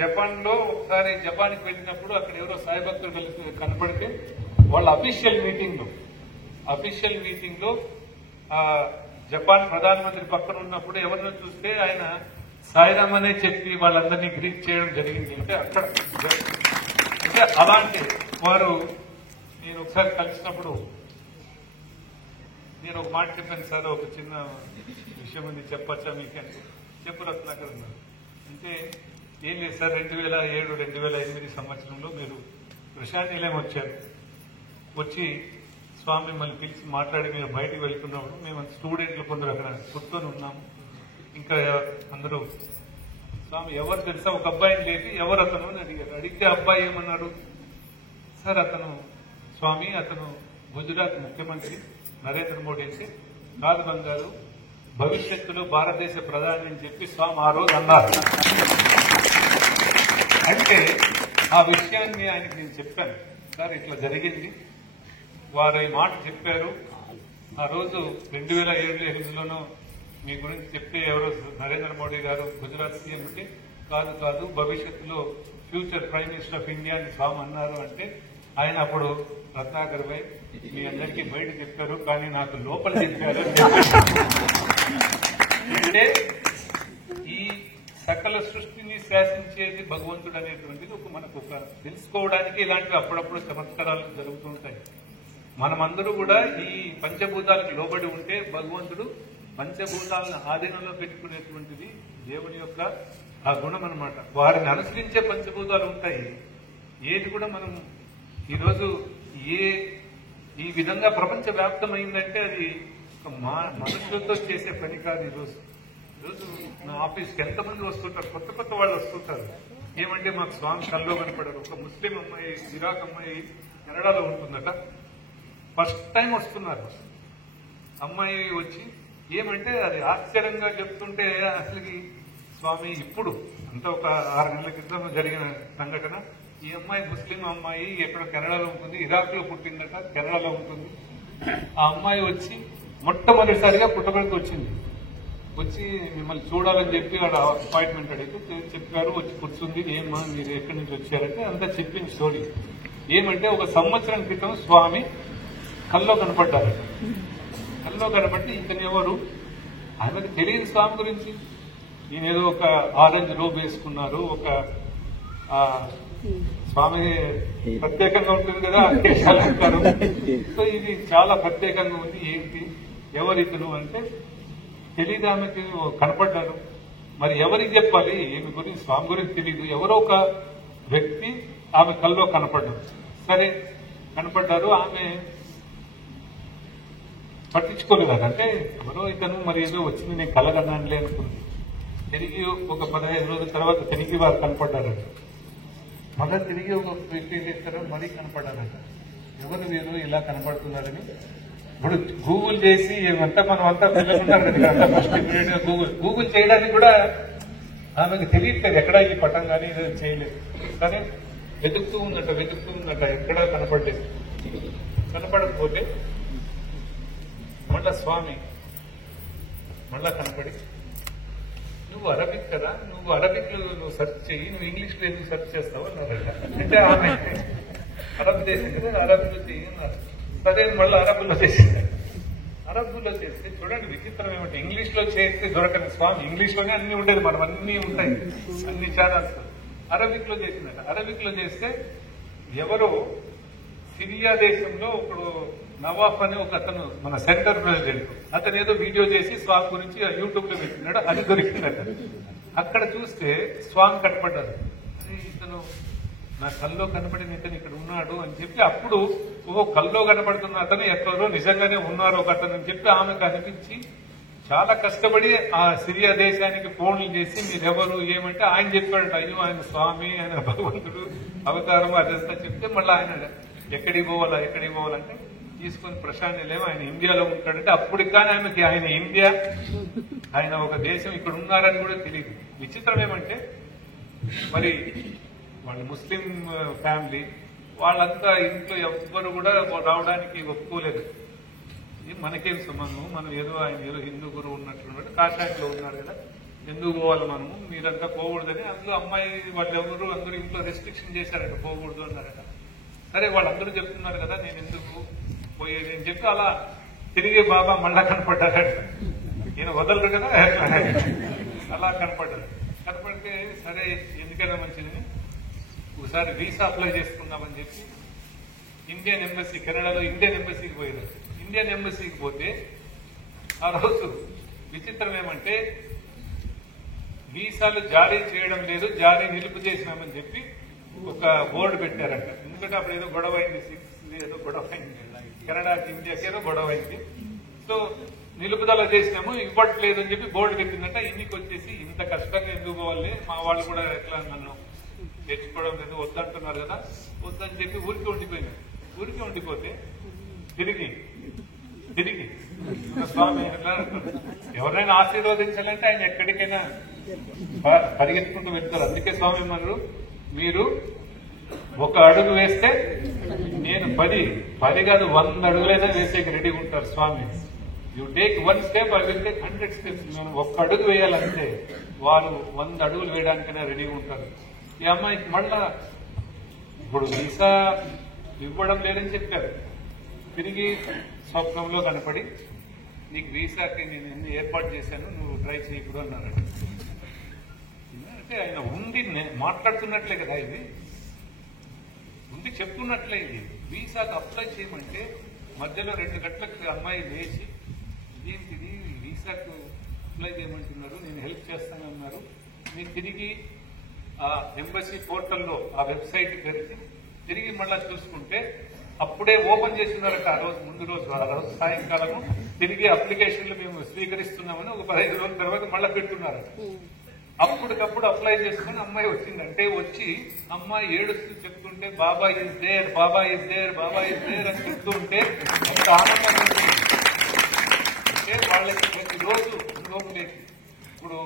జపాన్ లో ఒకసారి జపాన్కి వెళ్ళినప్పుడు అక్కడ ఎవరో సాయి భక్తులు కనపడితే వాళ్ళ అఫీషియల్ మీటింగ్ లో జపాన్ ప్రధానమంత్రి పక్కన ఉన్నప్పుడు ఎవరినో చూస్తే ఆయన సాయిరామ్ అనే చెప్పి వాళ్ళందరినీ గ్రీట్ చేయడం జరిగింది. అంటే అక్కడ అంటే అలాంటి వారు నేను ఒకసారి కలిసినప్పుడు నేను ఒక మాట చెప్పాను, సార్ ఒక చిన్న విషయం ఉంది చెప్పచ్చా మీకు అంటే, చెప్పు రత్నాకర్ అన్నారు. అంటే ఏం లేదు సార్, 2007-2008 సంవత్సరంలో మీరు ప్రశాంత్ నిలయం వచ్చారు, వచ్చి స్వామి మిమ్మల్ని పిలిచి మాట్లాడి మీరు బయటికి వెళ్తున్నప్పుడు మేము స్టూడెంట్లు కొందరు అక్కడ కూర్చొని ఉన్నాము. ఇంకా అందరూ స్వామి ఎవరు తెలుసా, ఒక అబ్బాయిని లేపి ఎవరు అతను అని అడిగారు. అడిగితే అబ్బాయి ఏమన్నారు, సార్ అతను స్వామి అతను గుజరాత్ ముఖ్యమంత్రి నరేంద్ర మోడీ అంటే, కాదు బంగారు భవిష్యత్తులో భారతదేశ ప్రధాని అని చెప్పి స్వామి ఆ రోజు అన్నారు. అంటే ఆ విషయాన్ని ఆయనకి నేను చెప్పాను, సార్ ఇట్లా జరిగింది, వారు ఈ మాట చెప్పారు. ఆ రోజు 2007-2008లోనూ మీ గురించి చెప్తే ఎవరో నరేంద్ర మోడీ గారు గుజరాత్ సీఎం అంటే, కాదు భవిష్యత్తులో future prime minister of India అని స్వామి అన్నారు. అంటే ఆయన అప్పుడు రత్నాకర్ భాయ్ మీ అందరికీ బయట చెప్పారు కానీ నాకు లోపల చెప్పారు. అంటే ఈ సకల సృష్టిని శాసించేది భగవంతుడు అనేటువంటిది మనకు ఒక తెలుసుకోవడానికి ఇలాంటివి అప్పుడప్పుడు చమత్కారాలు జరుగుతుంటాయి. మనమందరూ కూడా ఈ పంచభూతాలకు లోబడి ఉంటే భగవంతుడు పంచభూతాలను ఆధీనంలో పెట్టుకునేటువంటిది దేవుని యొక్క ఆ గుణం అన్నమాట. వారిని అనుసరించే పంచభూతాలు ఉంటాయి. ఏది కూడా మనం ఈరోజు ఈ విధంగా ప్రపంచ వ్యాప్తమైందంటే అది మనుషులతో చేసే పని కాదు. ఈరోజు నా ఆఫీస్కి ఎంతమంది వస్తుంటారు, కొత్త వాళ్ళు వస్తుంటారు. ఏమంటే మాకు స్వామి కల్లో కనపడరు. ఒక ముస్లిం అమ్మాయి, ఇరాక్ అమ్మాయి కెనడాలో ఉంటుందట, ఫస్ట్ టైం వస్తున్నారు. అమ్మాయి వచ్చి ఏమంటే అది ఆశ్చర్యంగా చెప్తుంటే అసలుకి స్వామి ఇప్పుడు అంత ఒక 6 నెలల క్రితం జరిగిన సంఘటన. ఈ అమ్మాయి ముస్లిం అమ్మాయి, ఎక్కడ కెనడాలో ఉంటుంది, ఇరాక్ లో పుట్టిందట, కెనడాలో ఉంటుంది. ఆ అమ్మాయి వచ్చి మొట్టమొదటిసారిగా పుట్టబడికి వచ్చింది. వచ్చి మిమ్మల్ని చూడాలని చెప్పి ఆడ అపాయింట్మెంట్ అడిగితే చెప్పారు. వచ్చి కూర్చుంది. ఏమా మీరు ఎక్కడి నుంచి వచ్చారంటే అంతా చెప్పింది స్టోరీ. ఏమంటే ఒక సంవత్సరం క్రితం స్వామి కల్లో కనపడ్డారట. కల్లో కనపడి ఇతనెవరు ఆమెకు తెలియదు స్వామి గురించి. ఈయన ఏదో ఒక ఆరెంజ్ రోబ్ వేసుకున్నారు. ఒక స్వామి ప్రత్యేకంగా ఉంటుంది కదా కేశాలు అంటారు. సో ఇది చాలా ప్రత్యేకంగా ఉంది. ఏంటి ఎవరితను అంటే తెలియదు ఆమెకి. కనపడ్డారు. మరి ఎవరికి చెప్పాలి, ఏమి గురించి స్వామి గురించి తెలియదు. ఎవరో ఒక వ్యక్తి ఆమె కల్లో కనపడ్డారు. సరే కనపడ్డారు. ఆమె పట్టించుకోలేదు. అంటే ఎవరో ఇతను మరి ఏదో వచ్చింది, నేను కలగన్నానులే అనుకుంది. తిరిగి ఒక 15 రోజుల తర్వాత తిరిగి వారు కనపడ్డారట. మళ్ళీ తిరిగి ఒక 20 డేస్ తర్వాత మరీ కనపడ్డారట. ఎవరు వీరు ఇలా కనపడుతున్నారని ఇప్పుడు గూగుల్ చేసి ఏమంతా మనం అంతా పిల్లలున్నారు కదా, ఫస్ట్ ఇమీడియట్ గా గూగుల్ చేయడానికి కూడా ఆమెకు తెలియట్లేదు ఎక్కడ ఈ పటం కానీ చేయలేదు. కానీ వెతుకుతూ ఉందట ఎక్కడా కనపడలేదు. కనపడకపోతే మళ్ళా స్వామి మళ్ళా కనపడి నువ్వు అరబిక్ కదా, నువ్వు అరబిక్ లో నువ్వు సెర్చ్ చెయ్యి, నువ్వు ఇంగ్లీష్ లో ఎందుకు సెర్చ్ చేస్తావు అన్నారట. అంటే ఆమె అరబ్ దేశం కదా, అరబీలో చెయ్యి అన్నారు. సరే మళ్ళీ అరబుల్లో చేసింది. అరబుల్లో చేస్తే చూడండి విచిత్రం ఏమిటి, ఇంగ్లీష్ లో చేస్తే దొరకని స్వామి, ఇంగ్లీష్ లోనే అన్ని ఉండేది, మనం అన్ని ఉంటాయి అన్ని ఛానల్స్. అరబిక్ లో చేసిందట. అరబిక్ లో చేస్తే ఎవరో సిరియా దేశంలో ఇప్పుడు నవాఫ్ అని ఒక అతను మన సెంటర్ ప్రెసిడెంట్, అతను ఏదో వీడియో చేసి స్వామి గురించి యూట్యూబ్ లో పెట్టినాడు, అది దొరికిందట. అక్కడ చూస్తే స్వామి కనపడ్డారు. అదే ఇతను నా కల్లో కనపడిన ఇతను ఇక్కడ ఉన్నాడు అని చెప్పి, అప్పుడు కల్లో కనపడుతున్న అతను ఎక్కడో నిజంగానే ఉన్నారు ఒక అతను అని చెప్పి ఆమె కనిపించి చాలా కష్టపడి ఆ సిరియా దేశానికి ఫోన్లు చేసి మీరెవరు ఏమంటే ఆయన చెప్పాడట, అయ్యో ఆయన స్వామి, ఆయన భగవంతుడు అవతారం అదంతా చెప్తే మళ్ళీ ఆయన ఎక్కడికి పోవాలంటే తీసుకొని ప్రశాంత్ లేవు, ఆయన ఇండియాలో ఉంటాడంటే అప్పుడు కానీ ఆమెకి ఆయన ఇండియా, ఆయన ఒక దేశం ఇక్కడ ఉన్నారని కూడా తెలియదు. విచిత్రం ఏమంటే మరి వాళ్ళు ముస్లిం ఫ్యామిలీ, వాళ్ళంతా ఇంట్లో ఎవ్వరు కూడా రావడానికి ఒప్పుకోలేదు. మనకేం సంబంధం, మనం ఏదో ఆయన ఏదో హిందూ గురువు ఉన్నట్లున్నాడు, కాషాయంలో ఉన్నారు కదా, ఎందుకు పోవాలి మనము, మీరంతా పోకూడదని. అందులో అమ్మాయి వాళ్ళు ఎవరు అందరూ ఇంట్లో రెస్ట్రిక్షన్ చేశారట, పోకూడదు అన్నారట. సరే వాళ్ళందరూ చెప్తున్నారు కదా, నేను ఎందుకు పోయేది అని చెప్పి అలా తిరిగి బాబా మళ్ళా కనపడ్డారట. ఈయన వదలరు కదా, అలా కనపడితే సరే ఎందుకైనా మంచిదని ఒకసారి వీసా అప్లై చేసుకుందామని చెప్పి ఇండియన్ ఎంబసీ, కెనడాలో ఇండియన్ ఎంబసీకి పోయారు. ఇండియన్ ఎంబసీకి పోతే ఆ రోజు విచిత్రం ఏమంటే వీసాలు జారీ చేయడం లేదు, జారీ నిలుపు చేసినామని చెప్పి ఒక బోర్డు పెట్టారంట. ఎందుకంటే అప్పుడు ఏదో గొడవ అయింది, ఏదో గొడవ అయింది, కెనడాకి ఇండియాకి ఏదో గొడవ అయింది. సో నిలుపుదల చేసినాము, ఇవ్వట్లేదు అని చెప్పి బోర్డు పెట్టిందంట. ఇన్నికి వచ్చేసి ఇంత కష్టంగా ఎందుకు పోవాలి, మా వాళ్ళు కూడా ఎట్లా నన్ను తెచ్చుకోవడం లేదు, వద్దంటున్నారు కదా, వద్దని చెప్పి ఊరికి ఉండిపోయింది. ఊరికి ఉండిపోతే తిరిగి స్వామి ఎట్లా ఎవరైనా ఆశీర్వదించాలంటే ఆయన ఎక్కడికైనా పరిగెత్తుకుంటూ వెళ్తారు. అందుకే స్వామి మనరు మీరు ఒక అడుగు వేస్తే నేను 10 కాదు 100 అడుగులైనా వేసేకి రెడీగా ఉంటారు స్వామి. You take 1 step, I will take 100 steps. మనం ఒక్క అడుగు వేయాలంటే వారు 100 అడుగులు వేయడానికైనా రెడీగా ఉంటారు. ఈ అమ్మాయికి మళ్ళా ఇప్పుడు వీసా ఇవ్వడం లేదని చెప్పారు. తిరిగి స్వప్నంలో కనపడి నీకు వీసాకి నేను ఎన్ని ఏర్పాటు చేశాను, నువ్వు ట్రై చేయకూడదు అన్నారు. అంటే ఆయన ఉండి మాట్లాడుతున్నట్లే కదా, ఇది ఉండి చెప్తున్నట్లే. ఇది వీసాకు అప్లై చేయమంటే మధ్యలో 2 గంటలకు అమ్మాయి లేచి ఇదేంటిది వీసాకు అప్లై చేయమంటున్నారు, నేను హెల్ప్ చేస్తానన్నారు. మీరు తిరిగి ఆ ఎంబసీ పోర్టల్లో ఆ వెబ్సైట్ తెరిచి తిరిగి మళ్ళా చూసుకుంటే అప్పుడే ఓపెన్ చేస్తున్నారట. ఆ రోజు ముందు రోజు సాయంకాలము తిరిగి అప్లికేషన్లు మేము స్వీకరిస్తున్నామని ఒక 15 రోజుల తర్వాత మళ్ళా పెట్టున్నారట. అప్పటికప్పుడు అప్లై చేసుకుని అమ్మాయి వచ్చిందంటే వచ్చి అమ్మాయి ఏడుస్తూ చెప్తుంటే Baba is there, Baba is there, Baba is there అని చెప్తూ ఉంటే ఎంత ఆనందం ఉంటుంది. అంటే వాళ్ళకి ప్రతిరోజు లోపలేసి ఇప్పుడు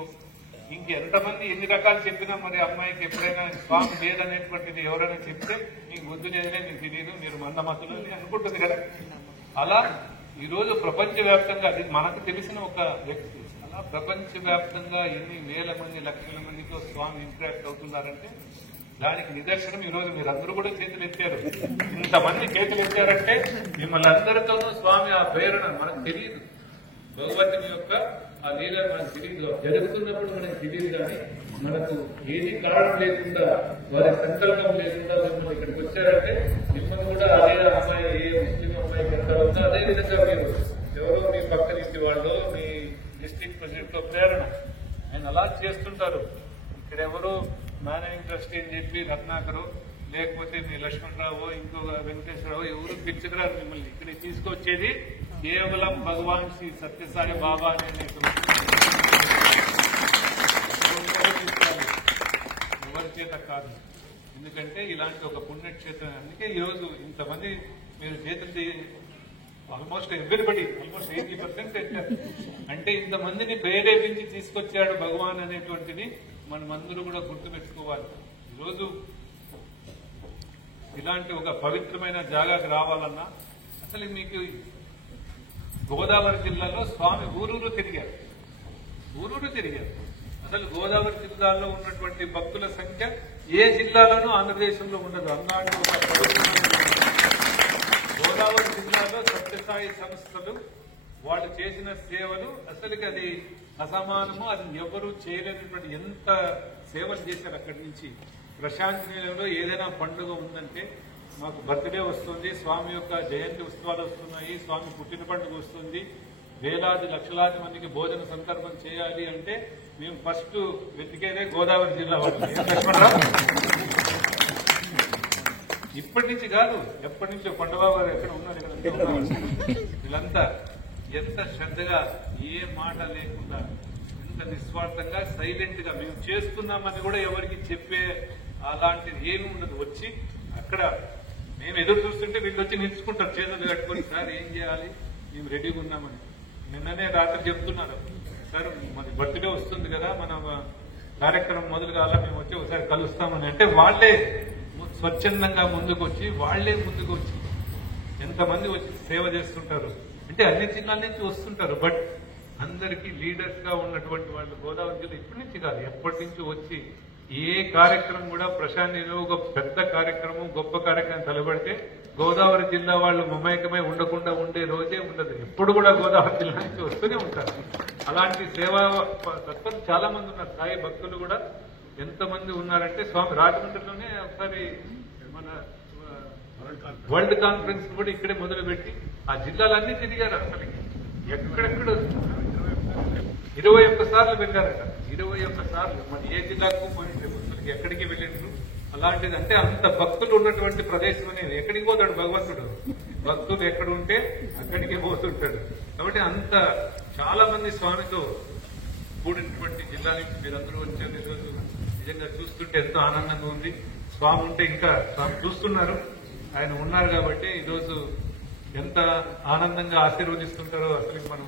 ఇంకెంతమంది ఎన్ని రకాలు చెప్పినా మరి అమ్మాయికి ఎప్పుడైనా స్వామి లేదనేటువంటిది ఎవరైనా చెప్తే నీకు బుద్ధి లేదనే నీకు తెలియదు, మీరు మందమతులు అనుకుంటుంది కదా. అలా ఈరోజు ప్రపంచవ్యాప్తంగా అది మనకు తెలిసిన ఒక వ్యక్తి, అలా ప్రపంచవ్యాప్తంగా ఎన్ని వేల మంది లక్షల మందితో స్వామి ఇంటరాక్ట్ అవుతున్నారంటే దానికి నిదర్శనం ఈరోజు మీరందరూ కూడా చేతులు ఎత్తారు. ఇంతమంది చేతులు ఎత్తారంటే మిమ్మల్ని అందరితోనూ స్వామి ఆ ప్రేరణ మనకు తెలియదు. భగవంతుని యొక్క ఆ లీల మనకు తెలియదు, జరుగుతున్నప్పుడు మనకు తెలియదు. కానీ మనకు ఏది కారణం లేకుండా, వారి సంకల్పం లేకుండా మిమ్మల్ని ఇక్కడికి వచ్చారంటే మిమ్మల్ని కూడా అదే అమ్మాయి, ఏ ముస్లిం అమ్మాయికి ఎంత ఉందో అదే విధంగా మీరు ఎవరో మీ పక్క నుంచి వాళ్ళు, మీ డిస్ట్రిక్ట్ ప్రెసిడెంట్ లో ప్రేరణ ఆయన అలా చేస్తుంటారు. ఇక్కడ ఎవరు మేనేజింగ్ ట్రస్టీ అని చెప్పి రత్నాకరు, లేకపోతే మీ లక్ష్మణరావు, ఇంకో వెంకటేశ్వరరావు ఎవరు పిలుచుకురారు మిమ్మల్ని. ఇక్కడ తీసుకొచ్చేది కేవలం భగవాన్ శ్రీ సత్యసాయి బాబా అనే ఎవరి చేత కాదు. ఎందుకంటే ఇలాంటి ఒక పుణ్యక్షేత్రం. అందుకే ఈరోజు ఇంతమంది మీరు చేతులు ఆల్మోస్ట్ ఎవ్రీబడి, ఆల్మోస్ట్ 80% ఎత్తారు. అంటే ఇంతమందిని ప్రేరేపించి తీసుకొచ్చాడు భగవాన్ అనేటువంటిది మనమందరూ కూడా గుర్తుపెట్టుకోవాలి. ఈరోజు ఇలాంటి ఒక పవిత్రమైన జాగాకు రావాలన్నా అసలు మీకు గోదావరి జిల్లాలో స్వామి ఊరూరు తిరిగారు. అసలు గోదావరి జిల్లాలో ఉన్నటువంటి భక్తుల సంఖ్య ఏ జిల్లాలోనూ ఆంధ్రదేశంలో ఉండదు. అన్నాడు ఒక గోదావరి జిల్లాలో సత్యసాయి సంస్థలు వాళ్ళు చేసిన సేవలు అసలుకి అది అసమానము. అది ఎవరు చేయలేనటువంటి ఎంత సేవలు చేశారు. అక్కడి నుంచి ప్రశాంతి నిలయంలో ఏదైనా పండుగ ఉందంటే, మాకు బర్త్డే వస్తుంది, స్వామి యొక్క జయంతి ఉత్సవాలు వస్తున్నాయి, స్వామి పుట్టిన పండుగ వస్తుంది, వేలాది లక్షలాది మందికి భోజన సందర్భం చేయాలి అంటే మేము ఫస్ట్ వెతికేదే గోదావరి జిల్లా వాళ్ళు. ఇప్పటి నుంచి కాదు, ఎప్పటి నుంచో కొండబాబు గారు ఎక్కడ ఉన్నారు, ఇక్కడ వీళ్ళంతా ఎంత శ్రద్ధగా ఏ మాట లేకుండా ఎంత నిస్వార్థంగా సైలెంట్ గా మేము చేస్తున్నామని కూడా ఎవరికి చెప్పే అలాంటిది ఏమి ఉండదు. వచ్చి అక్కడ మేము ఎదురు చూస్తుంటే వీళ్ళు వచ్చి నిలుచుకుంటారు చేతులు కట్టుకొని, సార్ ఏం చేయాలి మేము రెడీగా ఉన్నామని. నిన్ననే రాత్రి చెప్తున్నారు, సార్ మరి బర్త్డే వస్తుంది కదా, మన కార్యక్రమం మొదలు కావాలా, మేము వచ్చి ఒకసారి కలుస్తామని. అంటే వాళ్లే స్వచ్ఛందంగా ముందుకు వచ్చి ఎంతమంది వచ్చి సేవ చేస్తుంటారు అంటే అన్ని జిల్లాల నుంచి వస్తుంటారు. బట్ అందరికీ లీడర్స్ గా ఉన్నటువంటి వాళ్ళు గోదావరి జిల్లా ఇప్పటి నుంచి కాదు, ఎప్పటి నుంచి వచ్చి ఏ కార్యక్రమం కూడా ప్రశాంతిలో ఒక పెద్ద కార్యక్రమం గొప్ప కార్యక్రమం తలబడితే గోదావరి జిల్లా వాళ్ళు మమేకమై ఉండకుండా ఉండే రోజే ఉండదు. ఎప్పుడు కూడా గోదావరి జిల్లా నుంచి వస్తూనే ఉంటారు. అలాంటి సేవా తత్పరులు చాలా మంది ఉన్నారు. సాయి భక్తులు కూడా ఎంతమంది ఉన్నారంటే, స్వామి రాజమండ్రిలోనే ఒకసారి మన వరల్డ్ కాన్ఫరెన్స్ కూడా ఇక్కడే మొదలుపెట్టి ఆ జిల్లాలన్నీ తిరిగారు. అసలు ఎక్కడెక్కడ 21 సార్లు వెళ్ళారట. 21 సార్లు మన ఏ జిల్లాకు పోయింటే భక్తులకి ఎక్కడికి వెళ్ళిండ్రు. అలాంటిది అంటే అంత భక్తులు ఉన్నటువంటి ప్రదేశం అనేది ఎక్కడికి పోతాడు భగవంతుడు. భక్తులు ఎక్కడ ఉంటే అక్కడికి పోతుంటాడు. కాబట్టి అంత చాలా మంది స్వామితో కూడినటువంటి జిల్లా నుంచి మీరందరూ వచ్చారు. ఈరోజు నిజంగా చూస్తుంటే ఎంతో ఆనందంగా ఉంది. స్వామి ఉంటే ఇంకా స్వామి చూస్తున్నారు, ఆయన ఉన్నారు కాబట్టి ఈరోజు ఎంత ఆనందంగా ఆశీర్వదిస్తుంటారో అసలు మనం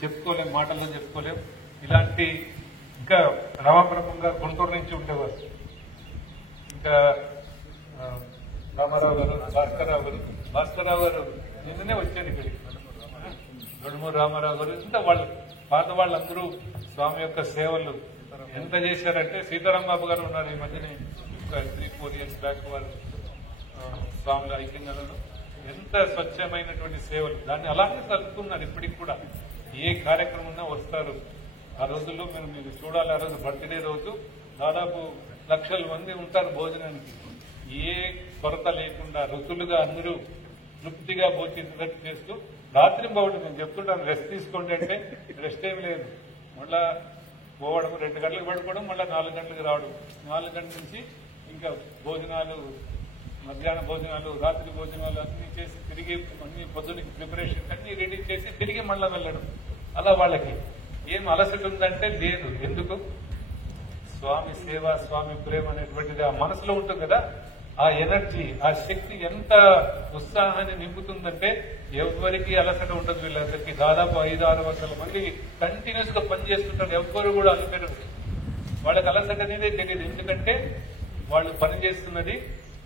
చెప్పుకోలేం, మాటల్లో చెప్పుకోలేం. ఇలాంటి ఇంకా రామబ్రహ్మంగా గుంటూరు నుంచి ఉండేవారు, ఇంకా రామారావు గారు, భాస్కరరావు గారు నిన్ననే వచ్చారు ఇక్కడికి. గొడుమూరు రామారావు గారు ఇంత వాళ్ళు పాత వాళ్ళందరూ స్వామి యొక్క సేవలు ఎంత చేశారంటే, సీతారాం బాబు గారు ఉన్నారు ఈ మధ్యనే 3-4 years బ్యాక్ వాళ్ళు స్వాముల ఐక్యంగాలను ఎంత స్వచ్ఛమైనటువంటి సేవలు దాన్ని అలాగే కలుపుతున్నారు. ఇప్పటికి కూడా ఏ కార్యక్రమం ఉన్నా వస్తారు. ఆ రోజుల్లో మీరు చూడాలి, ఆ రోజు బర్త్డే రోజు దాదాపు లక్షల మంది ఉంటారు భోజనానికి. ఏ కొరత లేకుండా రుచులుగా అందరూ తృప్తిగా భోజనం చేస్తూ రాత్రి బాగుంటుంది. నేను చెప్తుంటాను, రెస్ట్ తీసుకోండి అంటే రెస్ట్ ఏమి లేదు. మళ్ళా పోవడం 2 గంటలకు పడుకోవడం, మళ్ళీ 4 గంటలకు రావడం. 4 గంటల నుంచి ఇంకా భోజనాలు, మధ్యాహ్న భోజనాలు, రాత్రి భోజనాలు అన్ని చేసి తిరిగి అన్ని పొద్దునకి ప్రిపరేషన్ అన్ని రెడీ చేసి తిరిగి మళ్ళా వెళ్ళడం. అలా వాళ్ళకి ఏం అలసట ఉందంటే లేదు. ఎందుకు? స్వామి సేవ, స్వామి ప్రేమ అనేటువంటిది ఆ మనసులో ఉంటుంది కదా. ఆ ఎనర్జీ, ఆ శక్తి ఎంత ఉత్సాహాన్ని నింపుతుందంటే ఎవరికి అలసట ఉండదు. వీళ్ళందరికీ దాదాపు 500-600 మంది కంటిన్యూస్ గా పనిచేస్తుంటారు. ఎవ్వరు కూడా అలసట, వాళ్ళకి అలసట అనేదే తెలియదు. ఎందుకంటే వాళ్ళు పనిచేస్తున్నది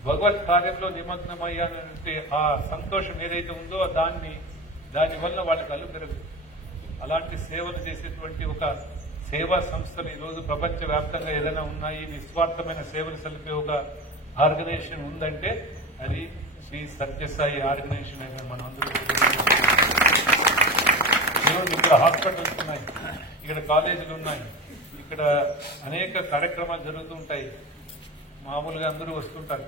భగవత్ కార్యంలో నిమగ్నమయ్యానంటే ఆ సంతోషం ఏదైతే ఉందో దాని వల్ల వాళ్ళకి అల్లు పెరగదు. అలాంటి సేవలు చేసేటువంటి ఒక సేవా సంస్థలు ఈరోజు ప్రపంచ వ్యాప్తంగా ఏదైనా ఉన్నాయి, నిస్వార్థమైన సేవలు సలిపే ఒక ఆర్గనైజేషన్ ఉందంటే అది శ్రీ సత్యసాయి ఆర్గనైజేషన్ అని మనం అందరూ. ఈరోజు ఇక్కడ హాస్పిటల్స్ ఉన్నాయి, ఇక్కడ కాలేజీలు ఉన్నాయి, ఇక్కడ అనేక కార్యక్రమాలు జరుగుతూ ఉంటాయి. మామూలుగా అందరూ వస్తుంటారు.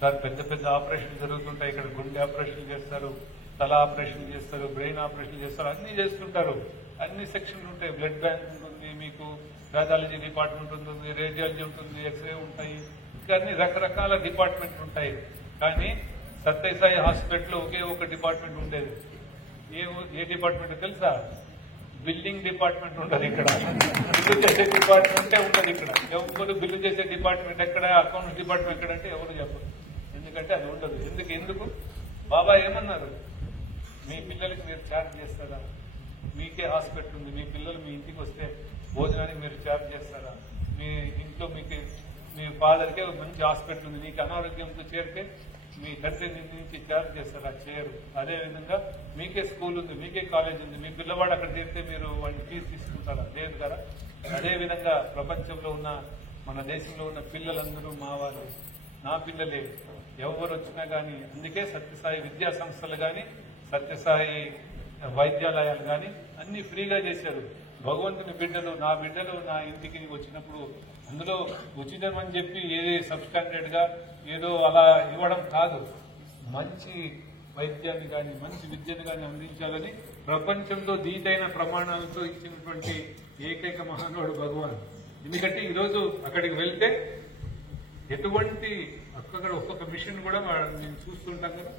సార్ పెద్ద పెద్ద ఆపరేషన్లు జరుగుతుంటాయి. ఇక్కడ గుండె ఆపరేషన్ చేస్తారు, తల ఆపరేషన్ చేస్తారు, బ్రెయిన్ ఆపరేషన్ చేస్తారు, అన్ని చేస్తుంటారు. అన్ని సెక్షన్లు ఉంటాయి. బ్లడ్ బ్యాంక్ ఉంటుంది, మీకు రేడియాలజీ డిపార్ట్మెంట్ ఉంటుంది, రేడియాలజీ ఉంటుంది, ఎక్స్రే ఉంటాయి, ఇంకా అన్ని రకరకాల డిపార్ట్మెంట్లు ఉంటాయి. కానీ సత్యసాయి హాస్పిటల్లో ఒకే ఒక డిపార్ట్మెంట్ ఉండేది. ఏ డిపార్ట్మెంట్ తెలుసా? బిల్డింగ్ డిపార్ట్మెంట్ ఉండదు ఇక్కడ. బిల్లు చేసే డిపార్ట్మెంటే ఉండదు ఇక్కడ. ఎవరు బిల్లు చేసే డిపార్ట్మెంట్ ఎక్కడ, అకౌంట్స్ డిపార్ట్మెంట్ ఎక్కడ అంటే ఎవరు చెప్పరు. ఎందుకంటే అది ఉండదు. ఎందుకు బాబా ఏమన్నారు? మీ పిల్లలకి మీరు ఛార్జ్ చేస్తారా? మీకే హాస్పిటల్ ఉంది, మీ పిల్లలు మీ ఇంటికి వస్తే భోజనానికి మీరు ఛార్జ్ చేస్తారా? మీ ఇంట్లో మీ ఫాదర్కే మంచి హాస్పిటల్ ఉంది, నీకు అనారోగ్యంతో చేరితే మీ తండ్రి నుంచి ఛార్జ్ చేస్తారా? చేయరు. అదేవిధంగా మీకే స్కూల్ ఉంది, మీకే కాలేజ్ ఉంది, మీ పిల్లవాడు అక్కడ చేరితే మీరు వాడిని ఫీజు తీసుకుంటారా? లేదు కదా. అదేవిధంగా ప్రపంచంలో ఉన్న మన దేశంలో ఉన్న పిల్లలందరూ మా వారు, నా పిల్లలే. ఎవరు వచ్చినా కానీ, అందుకే సత్యసాయి విద్యా సంస్థలు కానీ, సత్యసాయి వైద్యాలయాలు కానీ అన్ని ఫ్రీగా చేశారు. భగవంతుని బిడ్డలు, నా బిడ్డలు నా ఇంటికి వచ్చినప్పుడు అందులో ఉచితం అని చెప్పి ఏది సబ్స్టాండర్డ్ గా ఏదో అలా ఇవ్వడం కాదు. మంచి వైద్యాన్ని కానీ, మంచి విద్యను కానీ అందించాలని ప్రపంచంలో దీటైన ప్రమాణాలతో ఇచ్చినటువంటి ఏకైక మహానుడు భగవాన్. ఎందుకంటే ఈరోజు అక్కడికి వెళ్తే ఎటువంటి అక్కడ ఒక్కొక్క మిషన్ కూడా నేను చూస్తుంటాం కదా,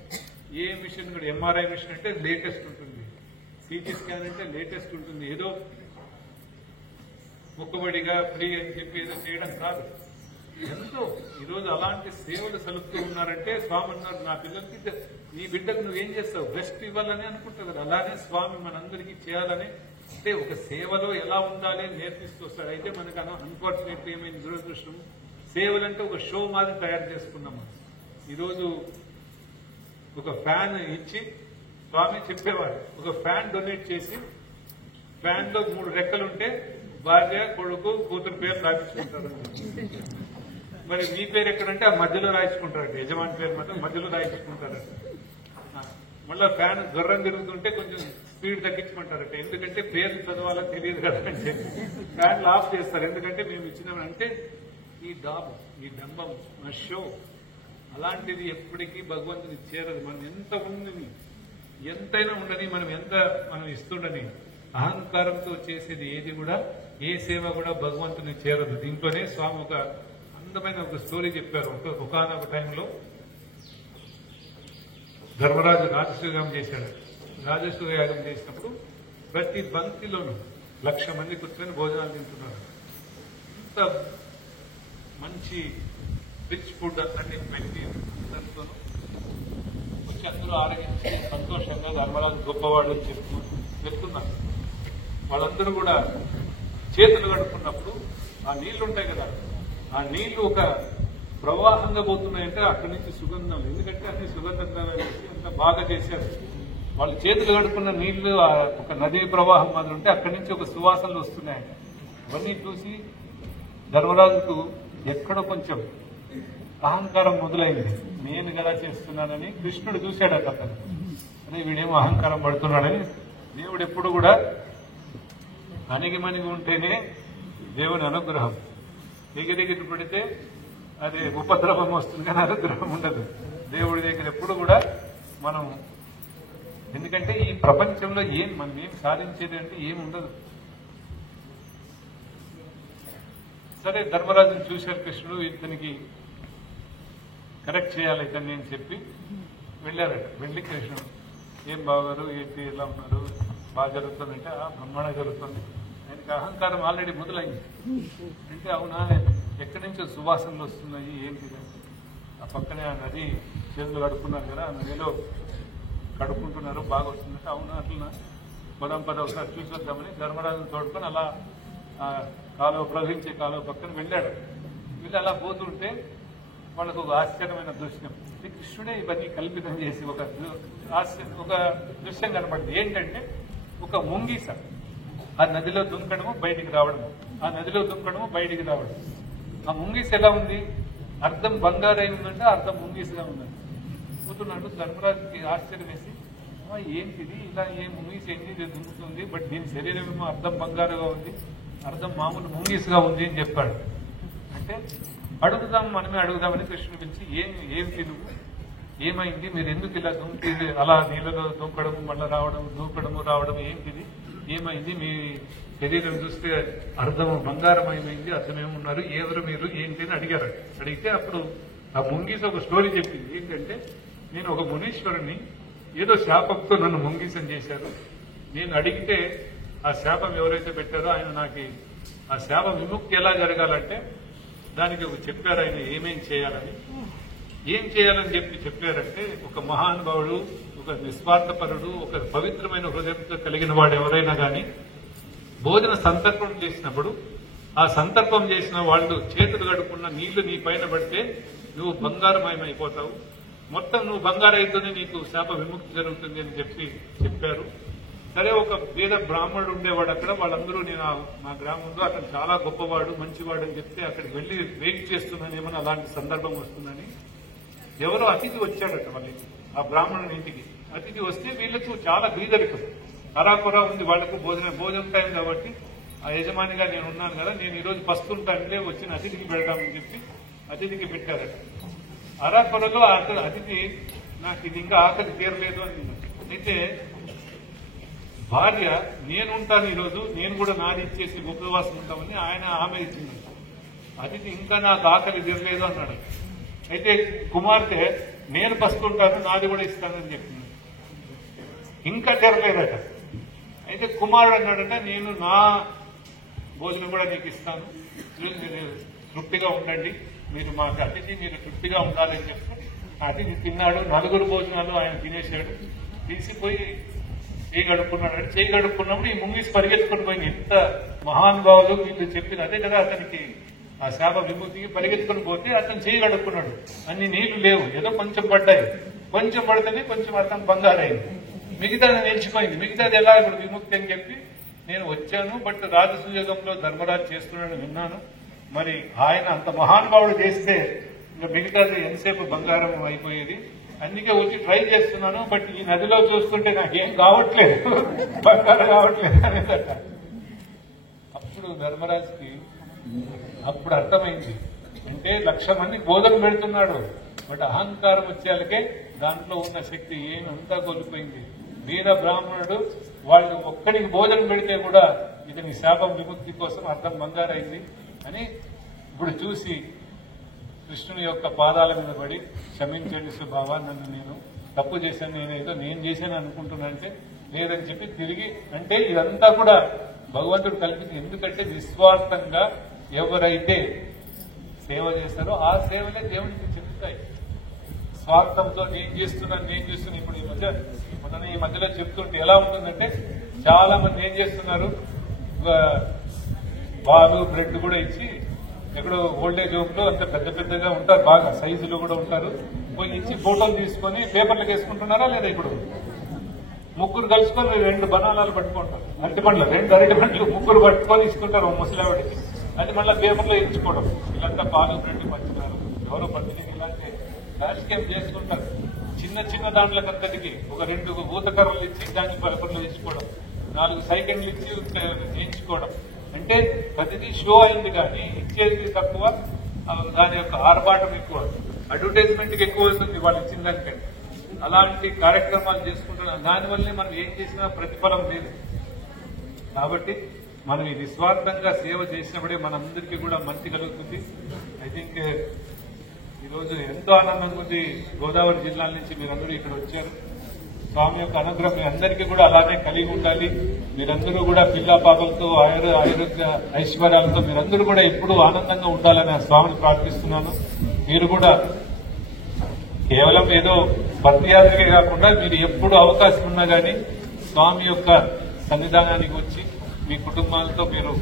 ఏ మిషన్ కూడా ఎంఆర్ఐ మిషన్ అంటే లేటెస్ట్ ఉంటుంది, సిటీ స్కాన్ అంటే లేటెస్ట్ ఉంటుంది. ఏదో మొక్కుబడిగా ఫ్రీ అని చెప్పి ఏదో చేయడం కాదు. ఎంతో ఈరోజు అలాంటి సేవలు సలుపుతూ ఉన్నారంటే స్వామి అన్నారు, నా పిల్లలకి నీ బిడ్డకు నువ్వేం చేస్తావు, బెస్ట్ ఇవ్వాలని అనుకుంటావు కదా, అలానే స్వామి మనందరికీ చేయాలని, అంటే ఒక సేవలో ఎలా ఉండాలి నేర్పిస్తూ వస్తాడు. అయితే మనకు అన్ఫార్చునేట్లీ ఏమైంది, దురదృష్టం, సేవలంటే ఒక షో మాదిరి తయారు చేసుకున్నాము. ఈరోజు ఒక ఫ్యాన్ ఇచ్చి స్వామి చెప్పేవాడు, ఒక ఫ్యాన్ డొనేట్ చేసి ఫ్యాన్ లో 3 రెక్కలుంటే భార్య, కొడుకు, కూతురు పేరు రాయించుకుంటారు. మరి మీ పేరు ఎక్కడంటే ఆ మధ్యలో రాయించుకుంటారట, యజమాని పేరు మాత్రం మధ్యలో రాయించుకుంటారట. మళ్ళా ఫ్యాన్ గుర్రం తిరుగుతుంటే కొంచెం స్పీడ్ తగ్గించుకుంటారట, ఎందుకంటే పేర్లు చదవాలో తెలియదు కదా అని చెప్పి ఫ్యాన్లు ఆఫ్ చేస్తారు. ఎందుకంటే మేము ఇచ్చినామంటే ఈ డాబు, ఈ డంబం, మా షో అలాంటిది ఎప్పటికీ భగవంతుని చేరదు. మనం ఎంత ఉండని, ఎంతైనా ఉండని, మనం ఇస్తుండని అహంకారంతో చేసేది ఏది కూడా, ఏ సేవ కూడా భగవంతుని చేరదు. దీంట్లోనే స్వామి ఒక అందమైన ఒక స్టోరీ చెప్పారు. ఒకనొక టైంలో ధర్మరాజు రాజసూయాగం చేశాడు. రాజసూయాగం చేసినప్పుడు ప్రతి బంతిలోనూ 1,00,000 మంది కూర్చొని భోజనాలు తింటున్నారు. అంత మంచి రిచ్ ఫుడ్ అన్ని పెట్టి అందరితోనూ వచ్చి అందరూ ఆరగించి సంతోషంగా ధర్మరాజు గొప్పవాళ్ళు అని చెప్తున్నారు. వాళ్ళందరూ కూడా చేతులు కడుక్కున్నప్పుడు ఆ నీళ్లు ఉంటాయి కదా, ఆ నీళ్లు ఒక ప్రవాహంగా పోతున్నాయంటే అక్కడి నుంచి సుగంధం, ఎందుకంటే అన్ని సుగంధంగా అంత బాగా చేశారు. వాళ్ళు చేతులు కడుక్కున్న నీళ్లు ఒక నదీ ప్రవాహం మాదిరి ఉంటే అక్కడి నుంచి ఒక సువాసనలు వస్తున్నాయంట. ఇవన్నీ చూసి ధర్మరాజుకు ఎక్కడో కొంచెం అహంకారం మొదలైంది. నేను కదా చేస్తున్నానని కృష్ణుడు చూశాడట. అతను అదే వీడేమో అహంకారం పడుతున్నాడని. దేవుడు ఎప్పుడు కూడా అణిగిమణిగి ఉంటేనే దేవుని అనుగ్రహం, ఎగిరెగిరి పడితే అది ఉపద్రవం వస్తుంది కానీ అనుగ్రహం ఉండదు. దేవుడి దగ్గర ఎప్పుడు కూడా మనం, ఎందుకంటే ఈ ప్రపంచంలో మనం ఏం సాధించేది అంటే ఏం ఉండదు. సరే ధర్మరాజుని చూశారు కృష్ణుడు, ఇతనికి కరెక్ట్ చేయాలి ఇతన్ని అని చెప్పి వెళ్ళారట. వెళ్ళి కృష్ణుడు, ఏం బాగారు, ఏంటి ఎలా ఉన్నారు, బాగా జరుగుతుందంటే బ్రహ్మాండంగా జరుగుతుంది. ఆయనకి అహంకారం ఆల్రెడీ మొదలైంది. అంటే అవునా, ఎక్కడి నుంచో సువాసనలు వస్తున్నాయి ఏంటి, ఆ పక్కనే ఆ నది చేతులు కడుక్కున్నారు కదా, ఆ నదిలో కడుక్కుంటున్నారు, బాగా వస్తుందంటే అవునా అట్లా పద ఒకసారి చూసొద్దామని ధర్మరాజును తోడుకొని అలా కాలువ ప్రవహించే కాలువ పక్కన వెళ్ళాడు. వీళ్ళు అలా పోతుంటే వాళ్ళకు ఒక ఆశ్చర్యమైన దృశ్యం, కృష్ణుడే ఇవన్నీ కల్పితం చేసి ఒక దృశ్యం కనపడింది. ఏంటంటే ఒక ముంగీస ఆ నదిలో దుంకడము బయటికి రావడము, ఆ నదిలో దుంకడము బయటికి రావడం. ఆ ముంగీస ఎలా ఉంది, అర్థం బంగారు అయి ఉందంటే అర్థం ముంగీసగా ఉందండి. పోతున్నాడు. ధర్మరాజుకి ఆశ్చర్యం వేసి, ఏంటిది ఇలా ముంగీస ఏంటి దుంకుతుంది, బట్ దీని శరీరం ఏమో అర్థం బంగారుగా ఉంది, అర్థం మామూలు ముంగీసుగా ఉంది అని చెప్పాడు. అంటే మనమే అడుగుదామని కృష్ణుడు పిలిచి, ఏంటి నువ్వు, ఏమైంది, మీరు ఎందుకు ఇలా దుంకి అలా నీళ్ళలో దుంకడము మళ్ళీ రావడం, దూకడము రావడం ఏంటిది, ఏమైంది, మీ శరీరం చూస్తే అర్థం బంగారమయమైంది, అర్థమేమున్నారు, ఎవరు మీరు ఏంటి అని అడిగారు. అడిగితే అప్పుడు ఆ ముంగీస ఒక స్టోరీ చెప్పింది. ఏంటంటే నేను ఒక మునీశ్వరుని ఏదో శాపంతో నన్ను ముంగీసం చేశారు, నేను అడిగితే ఆ శాపం ఎవరైతే పెట్టారో ఆయన నాకు ఆ శాప విముక్తి ఎలా జరగాలంటే దానికి చెప్పారు ఆయన ఏమేం చేయాలని. ఏం చేయాలని చెప్పారంటే ఒక మహానుభావుడు, ఒక నిస్వార్థపరుడు, ఒక పవిత్రమైన హృదయంతో కలిగిన వాడు ఎవరైనా కానీ భోజన సంతర్పణం చేసినప్పుడు ఆ సంతర్పం చేసిన వాళ్ళు చేతులు కడుక్కున్న నీళ్లు నీ పైన పడితే నువ్వు బంగారమయమైపోతావు, మొత్తం నువ్వు బంగారు అయితేనే నీకు శాప విముక్తి జరుగుతుంది అని చెప్పారు. సరే ఒక పేద బ్రాహ్మణుడు ఉండేవాడు అక్కడ. వాళ్ళందరూ నేను మా గ్రామంలో అతను చాలా గొప్పవాడు మంచివాడు అని చెప్తే అక్కడికి వెళ్లి వెయిట్ చేస్తున్నానేమని అలాంటి సందర్భం వస్తుందని ఎవరో అతిథి వచ్చాడట వాళ్ళకి, ఆ బ్రాహ్మణుని ఇంటికి. అతిథి వస్తే వీళ్ళకు చాలా బీదరికం, అరాకొరా ఉంది, వాళ్లకు భోజనం టైం కాబట్టి ఆ యజమానిగా నేను ఉన్నాను కదా, నేను ఈరోజు పస్తుంటానంటే వచ్చిన అతిథికి పెడదామని చెప్పి అతిథికి పెట్టారట. అరాకొరలో అతిథి నాకు ఇది ఇంకా ఆకలి తీరలేదు అని. అయితే భార్య నేను ఉంటాను ఈరోజు, నేను కూడా నాది ఇచ్చేసి ఉపవాసం ఉంటామని ఆమె ఇచ్చింది. అతిథి ఇంకా నాకు ఆకలి తీరలేదు అన్నాడు. అయితే కుమార్తె నేను పస్తుంటాను నాది కూడా ఇస్తానని చెప్పింది. ఇంకా తీరలేదట. అయితే కుమారుడు అన్నాడట నేను నా భోజనం కూడా నీకు ఇస్తాను, మీరు తృప్తిగా ఉండండి, మీరు మాకు అతిథి మీరు తృప్తిగా ఉండాలని చెప్పి అతిథి తిన్నాడు. 4 భోజనాలు ఆయన తినేశాడు. తీసిపోయి చేయి గడుపుకున్నాడు. అంటే చేయి గడుపుకున్నప్పుడు ఈ ముంగీసి పరిగెత్తుకుని పోయింది. ఎంత మహానుభావులు వీళ్ళు చెప్పిన అదే కదా అతనికి ఆ శాప విముక్తికి పరిగెత్తుకుని పోతే అతను చేయి గడుపుకున్నాడు. అన్ని నీళ్లు లేవు, ఏదో కొంచెం పడ్డాయి. కొంచెం పడితేనే కొంచెం అతను బంగారైంది, మిగతాది నిలిచిపోయింది. మిగతాది ఎలా ఇప్పుడు విముక్తి అని చెప్పి నేను వచ్చాను, బట్ రాజసూయగంలో ధర్మరాజు చేస్తున్నాడని విన్నాను. మరి ఆయన అంత మహానుభావుడు చేస్తే ఇంకా మిగతాది ఎంతసేపు బంగారం అయిపోయేది, అందుకే వచ్చి ట్రై చేస్తున్నాను, బట్ ఈ నదిలో చూస్తుంటే నాకేం కావట్లేదు, బంగారం కావట్లేదు అనేదట. అప్పుడు ధర్మరాజుకి అప్పుడు అర్థమైంది, అంటే 1,00,000 మంది భోజనం పెడుతున్నాడు, బట్ అహంకారం వచ్చేళ్ళకే దాంట్లో ఉన్న శక్తి ఏమంతా కోల్పోయింది. వీర బ్రాహ్మణుడు వాళ్ళు ఒక్కడికి భోజనం పెడితే కూడా ఇతని శాపం విముక్తి కోసం అర్థం బంగారైంది అని ఇప్పుడు చూసి కృష్ణుని యొక్క పాదాల మీద పడి క్షమించండి సుబావా, నన్ను నేను తప్పు చేశాను, నేను చేశాను అనుకుంటున్నానంటే లేదని చెప్పి తిరిగి, అంటే ఇదంతా కూడా భగవంతుడు కల్పించింది. ఎందుకంటే నిస్వార్థంగా ఎవరైతే సేవ చేస్తారో ఆ సేవలే దేవుడికి చెందుతాయి. స్వార్థంతో నేను చేస్తున్నాను ఇప్పుడు ఈ మధ్యలో చెప్తుంటే ఎలా ఉంటుందంటే చాలా మంది ఏం చేస్తున్నారు, పాలు బ్రెడ్ కూడా ఇచ్చి ఎక్కడో ఓల్డేజ్ హోమ్ లో అంత పెద్ద పెద్దగా ఉంటారు, బాగా సైజులో కూడా ఉంటారు, పోయి ఇచ్చి ఫోటోలు తీసుకొని పేపర్లకు వేసుకుంటున్నారా లేదా? ఇప్పుడు ముగ్గురు కలుసుకొని 2 బనానాలు పట్టుకుంటారు, అరటిపండ్లు 2 అరటిపండ్లు ముగ్గురు పట్టుకొని ఇస్తుంటారు ముసలావిడికి, అది మళ్ళీ పేపర్లో ఇచ్చుకోవడం. వీళ్ళంతా పాలు బ్రెడ్ పంచుతారు, ఎవరో పంచుని ఇలాంటి రాజకీయం చేసుకుంటారు. చిన్న దాంట్లకంతటికి ఒక 2 ఊతకర్రలు ఇచ్చి దాన్ని పేపర్లో ఇచ్చుకోవడం, 4 సైకిళ్ళు ఇచ్చి చేయించుకోవడం. అంటే ప్రతిదీ షో అయింది కానీ ఇచ్చేది తక్కువ, దాని యొక్క ఆర్భాటం ఎక్కువ, అడ్వర్టైజ్మెంట్ కి ఎక్కువ వస్తుంది వాళ్ళు ఇచ్చిన దానికంటే. అలాంటి కార్యక్రమాలు చేసుకుంటున్నాం, దానివల్లే మనం ఏం చేసినా ప్రతిఫలం లేదు. కాబట్టి మనం ఈ నిస్వార్థంగా సేవ చేసినప్పుడే మనందరికీ కూడా మంచి కలుగుతుంది. ఐ థింక్ ఈరోజు ఎంతో ఆనందంగా ఉంది. గోదావరి జిల్లాల నుంచి మీరందరూ ఇక్కడ వచ్చారు. స్వామి యొక్క అనుగ్రహం మీ అందరికీ కూడా అలానే కలిగి ఉండాలి. మీరందరూ కూడా పిల్లా పాపలతో ఆరోగ్య ఐశ్వర్యాలతో మీరందరూ కూడా ఎప్పుడూ ఆనందంగా ఉండాలని ఆ స్వామిని ప్రార్థిస్తున్నాను. మీరు కూడా కేవలం ఏదో పద్యాత్రికే కాకుండా మీరు ఎప్పుడు అవకాశం ఉన్నా గానీ స్వామి యొక్క సన్నిధానానికి వచ్చి మీ కుటుంబాలతో మీరు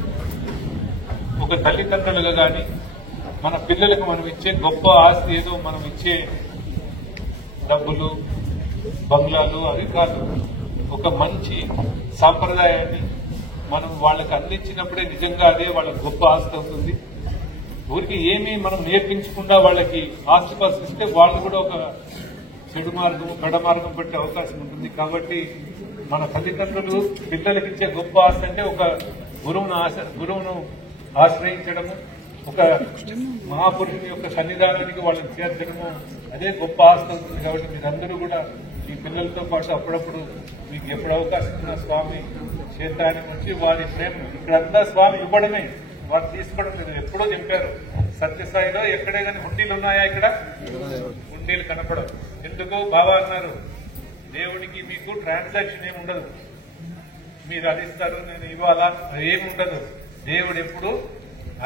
ఒక తల్లిదండ్రులుగా గాని మన పిల్లలకు మనం ఇచ్చే గొప్ప ఆస్తి ఏదో మనం ఇచ్చే డబ్బులు బంగ్లాలు అవి కాదు, ఒక మంచి సాంప్రదాయాన్ని మనం వాళ్ళకి అందించినప్పుడే నిజంగా అదే వాళ్ళకి గొప్ప ఆస్తి అవుతుంది. ఊరికి ఏమీ మనం నేర్పించకుండా వాళ్ళకి ఆస్తిపాస్తి ఇస్తే వాళ్ళు కూడా ఒక చెడు మార్గం కడ మార్గం పెట్టే అవకాశం ఉంటుంది. కాబట్టి మన తల్లిదండ్రులు పిల్లలకి ఇచ్చే గొప్ప ఆస్తి అంటే ఒక గురువును ఆశ్రయించడము, ఒక మహాపురుషుని యొక్క సన్నిధానానికి వాళ్ళని చేర్చడము, అదే గొప్ప ఆస్తి అవుతుంది. కాబట్టి మీరందరూ కూడా మీ పిల్లలతో పాటు అప్పుడప్పుడు మీకు ఎప్పుడు అవకాశం ఉన్న స్వామి క్షేత్రానికి వచ్చి వారి ప్రేమ ఇక్కడంతా స్వామి ఇవ్వడమే, వారు తీసుకోవడం మీరు ఎప్పుడో చెప్పారు. సత్యసాయిలో ఎక్కడే కానీ హుండీలు ఉన్నాయా? ఇక్కడ హుండీలు కనపడవు. ఎందుకో బాబా అన్నారు, దేవుడికి మీకు ట్రాన్సాక్షన్ ఏమి ఉండదు, మీరు అది ఇస్తారు నేను ఇవ్వాలా ఏమి ఉండదు. దేవుడు ఎప్పుడు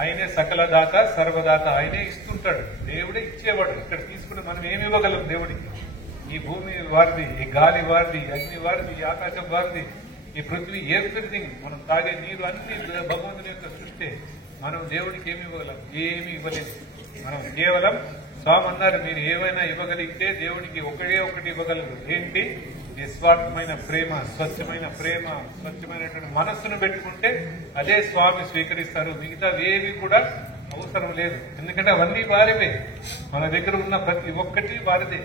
ఆయనే సకల దాత సర్వదాత, ఆయనే ఇస్తుంటాడు, దేవుడే ఇచ్చేవాడు. ఇక్కడ తీసుకుని మనం ఏమి ఇవ్వగలం దేవుడికి? ఈ భూమి వారిది, ఈ గాలి వారిది, అగ్ని వారిది, ఈ ఆకాశం వారిది, ఈ పృథ్వీ, ఎవ్రీథింగ్, మనం తాగే నీరు అన్ని భగవంతుని యొక్క సృష్టి. మనం దేవుడికి ఏమి ఇవ్వగలం? ఏమి ఇవ్వలేదు. మనం కేవలం స్వామి అన్నారు, మీరు ఏమైనా ఇవ్వగలిగితే దేవుడికి ఒకటి ఇవ్వగలరు. ఏంటి? నిస్వార్థమైన ప్రేమ, స్వచ్ఛమైన ప్రేమ, స్వచ్ఛమైనటువంటి మనస్సును పెట్టుకుంటే అదే స్వామి స్వీకరిస్తారు. మిగతాది ఏవి కూడా అవసరం లేదు. ఎందుకంటే అవన్నీ వారివే. మన దగ్గర ఉన్న ప్రతి ఒక్కటి వారిదే.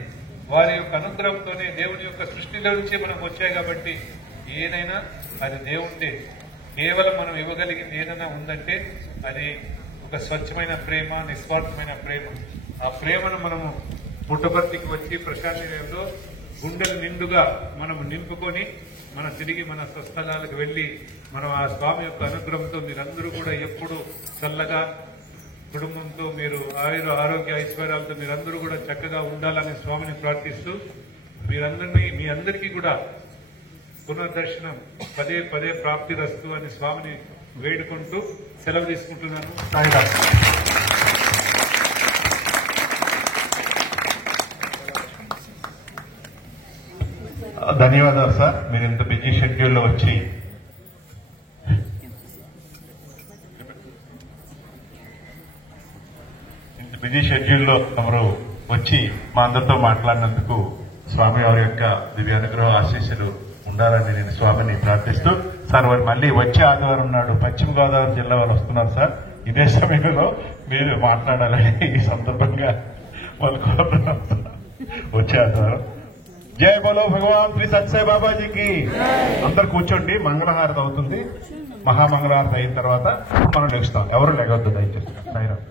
వారి యొక్క అనుగ్రహంతోనే, దేవుని యొక్క సృష్టిలో నుంచే మనకు వచ్చాయి కాబట్టి ఏదైనా అది దేవుందే. కేవలం మనం ఇవ్వగలిగింది ఏదైనా ఉందంటే అది ఒక స్వచ్ఛమైన ప్రేమ, నిస్వార్థమైన ప్రేమ. ఆ ప్రేమను మనము పుట్టపర్తికి వచ్చి ప్రశాంతిలో గుండెలు నిండుగా మనము నింపుకొని మనం తిరిగి మన స్వస్థలాలకు వెళ్లి మనం ఆ స్వామి యొక్క అనుగ్రహంతో మీరందరూ కూడా ఎప్పుడు చల్లగా కుటుంబంతో మీరు ఆరోగ్య ఐశ్వర్యాలతో మీరందరూ కూడా చక్కగా ఉండాలని స్వామిని ప్రార్థిస్తూ మీ అందరికీ కూడా పునర్దర్శనం పదే పదే ప్రాప్తిరస్తు అని స్వామిని వేడుకుంటూ సెలవు తీసుకుంటున్నాను. సాయిరామ్. ధన్యవాదాలు సార్. మీరు ఇంత బిజీ షెడ్యూల్లో వచ్చి తమరు వచ్చి మా అందరితో మాట్లాడినందుకు స్వామి వారి యొక్క దివ్య అనుగ్రహ ఆశీస్సులు ఉండాలని నేను స్వామిని ప్రార్థిస్తూ, సార్ వారు మళ్ళీ వచ్చే ఆదివారం నాడు పశ్చిమ గోదావరి జిల్లా వాళ్ళు వస్తున్నారు సార్. ఇదే సమయంలో మీరు మాట్లాడాలని ఈ సందర్భంగా వాళ్ళు కోరుతున్నాం సార్. వచ్చే ఆదివారం. జై బోలో భగవాన్ శ్రీ సత్యసాయి బాబాజీకి. అందరు కూర్చోండి, మంగళహారతి అవుతుంది. మహామంగళహారతి అయిన తర్వాత మనం లెగుస్తాం. ఎవరు లెగవద్దు దయచేసి. సాయిరామ్.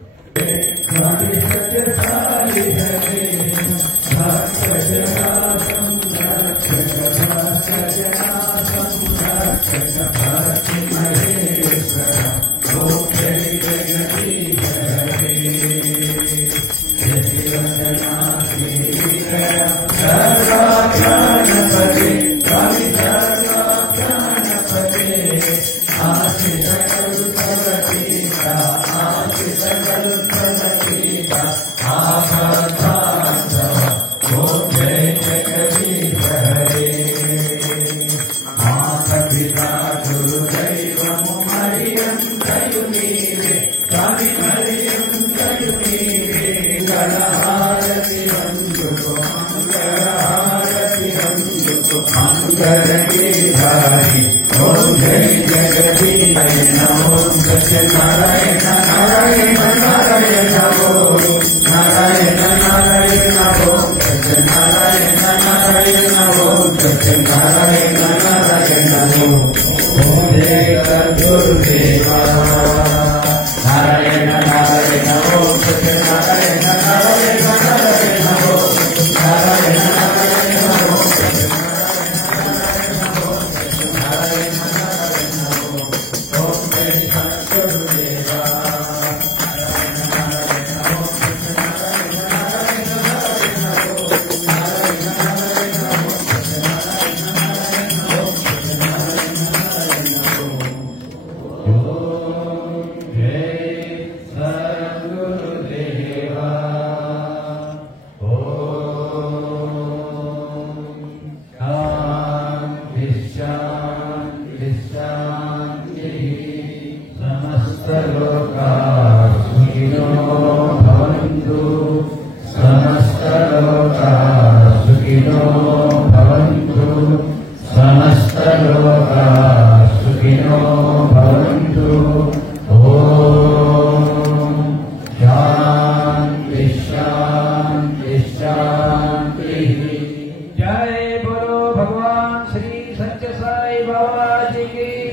जय बोलो भगवान श्री सत्य साई बाबा जी की।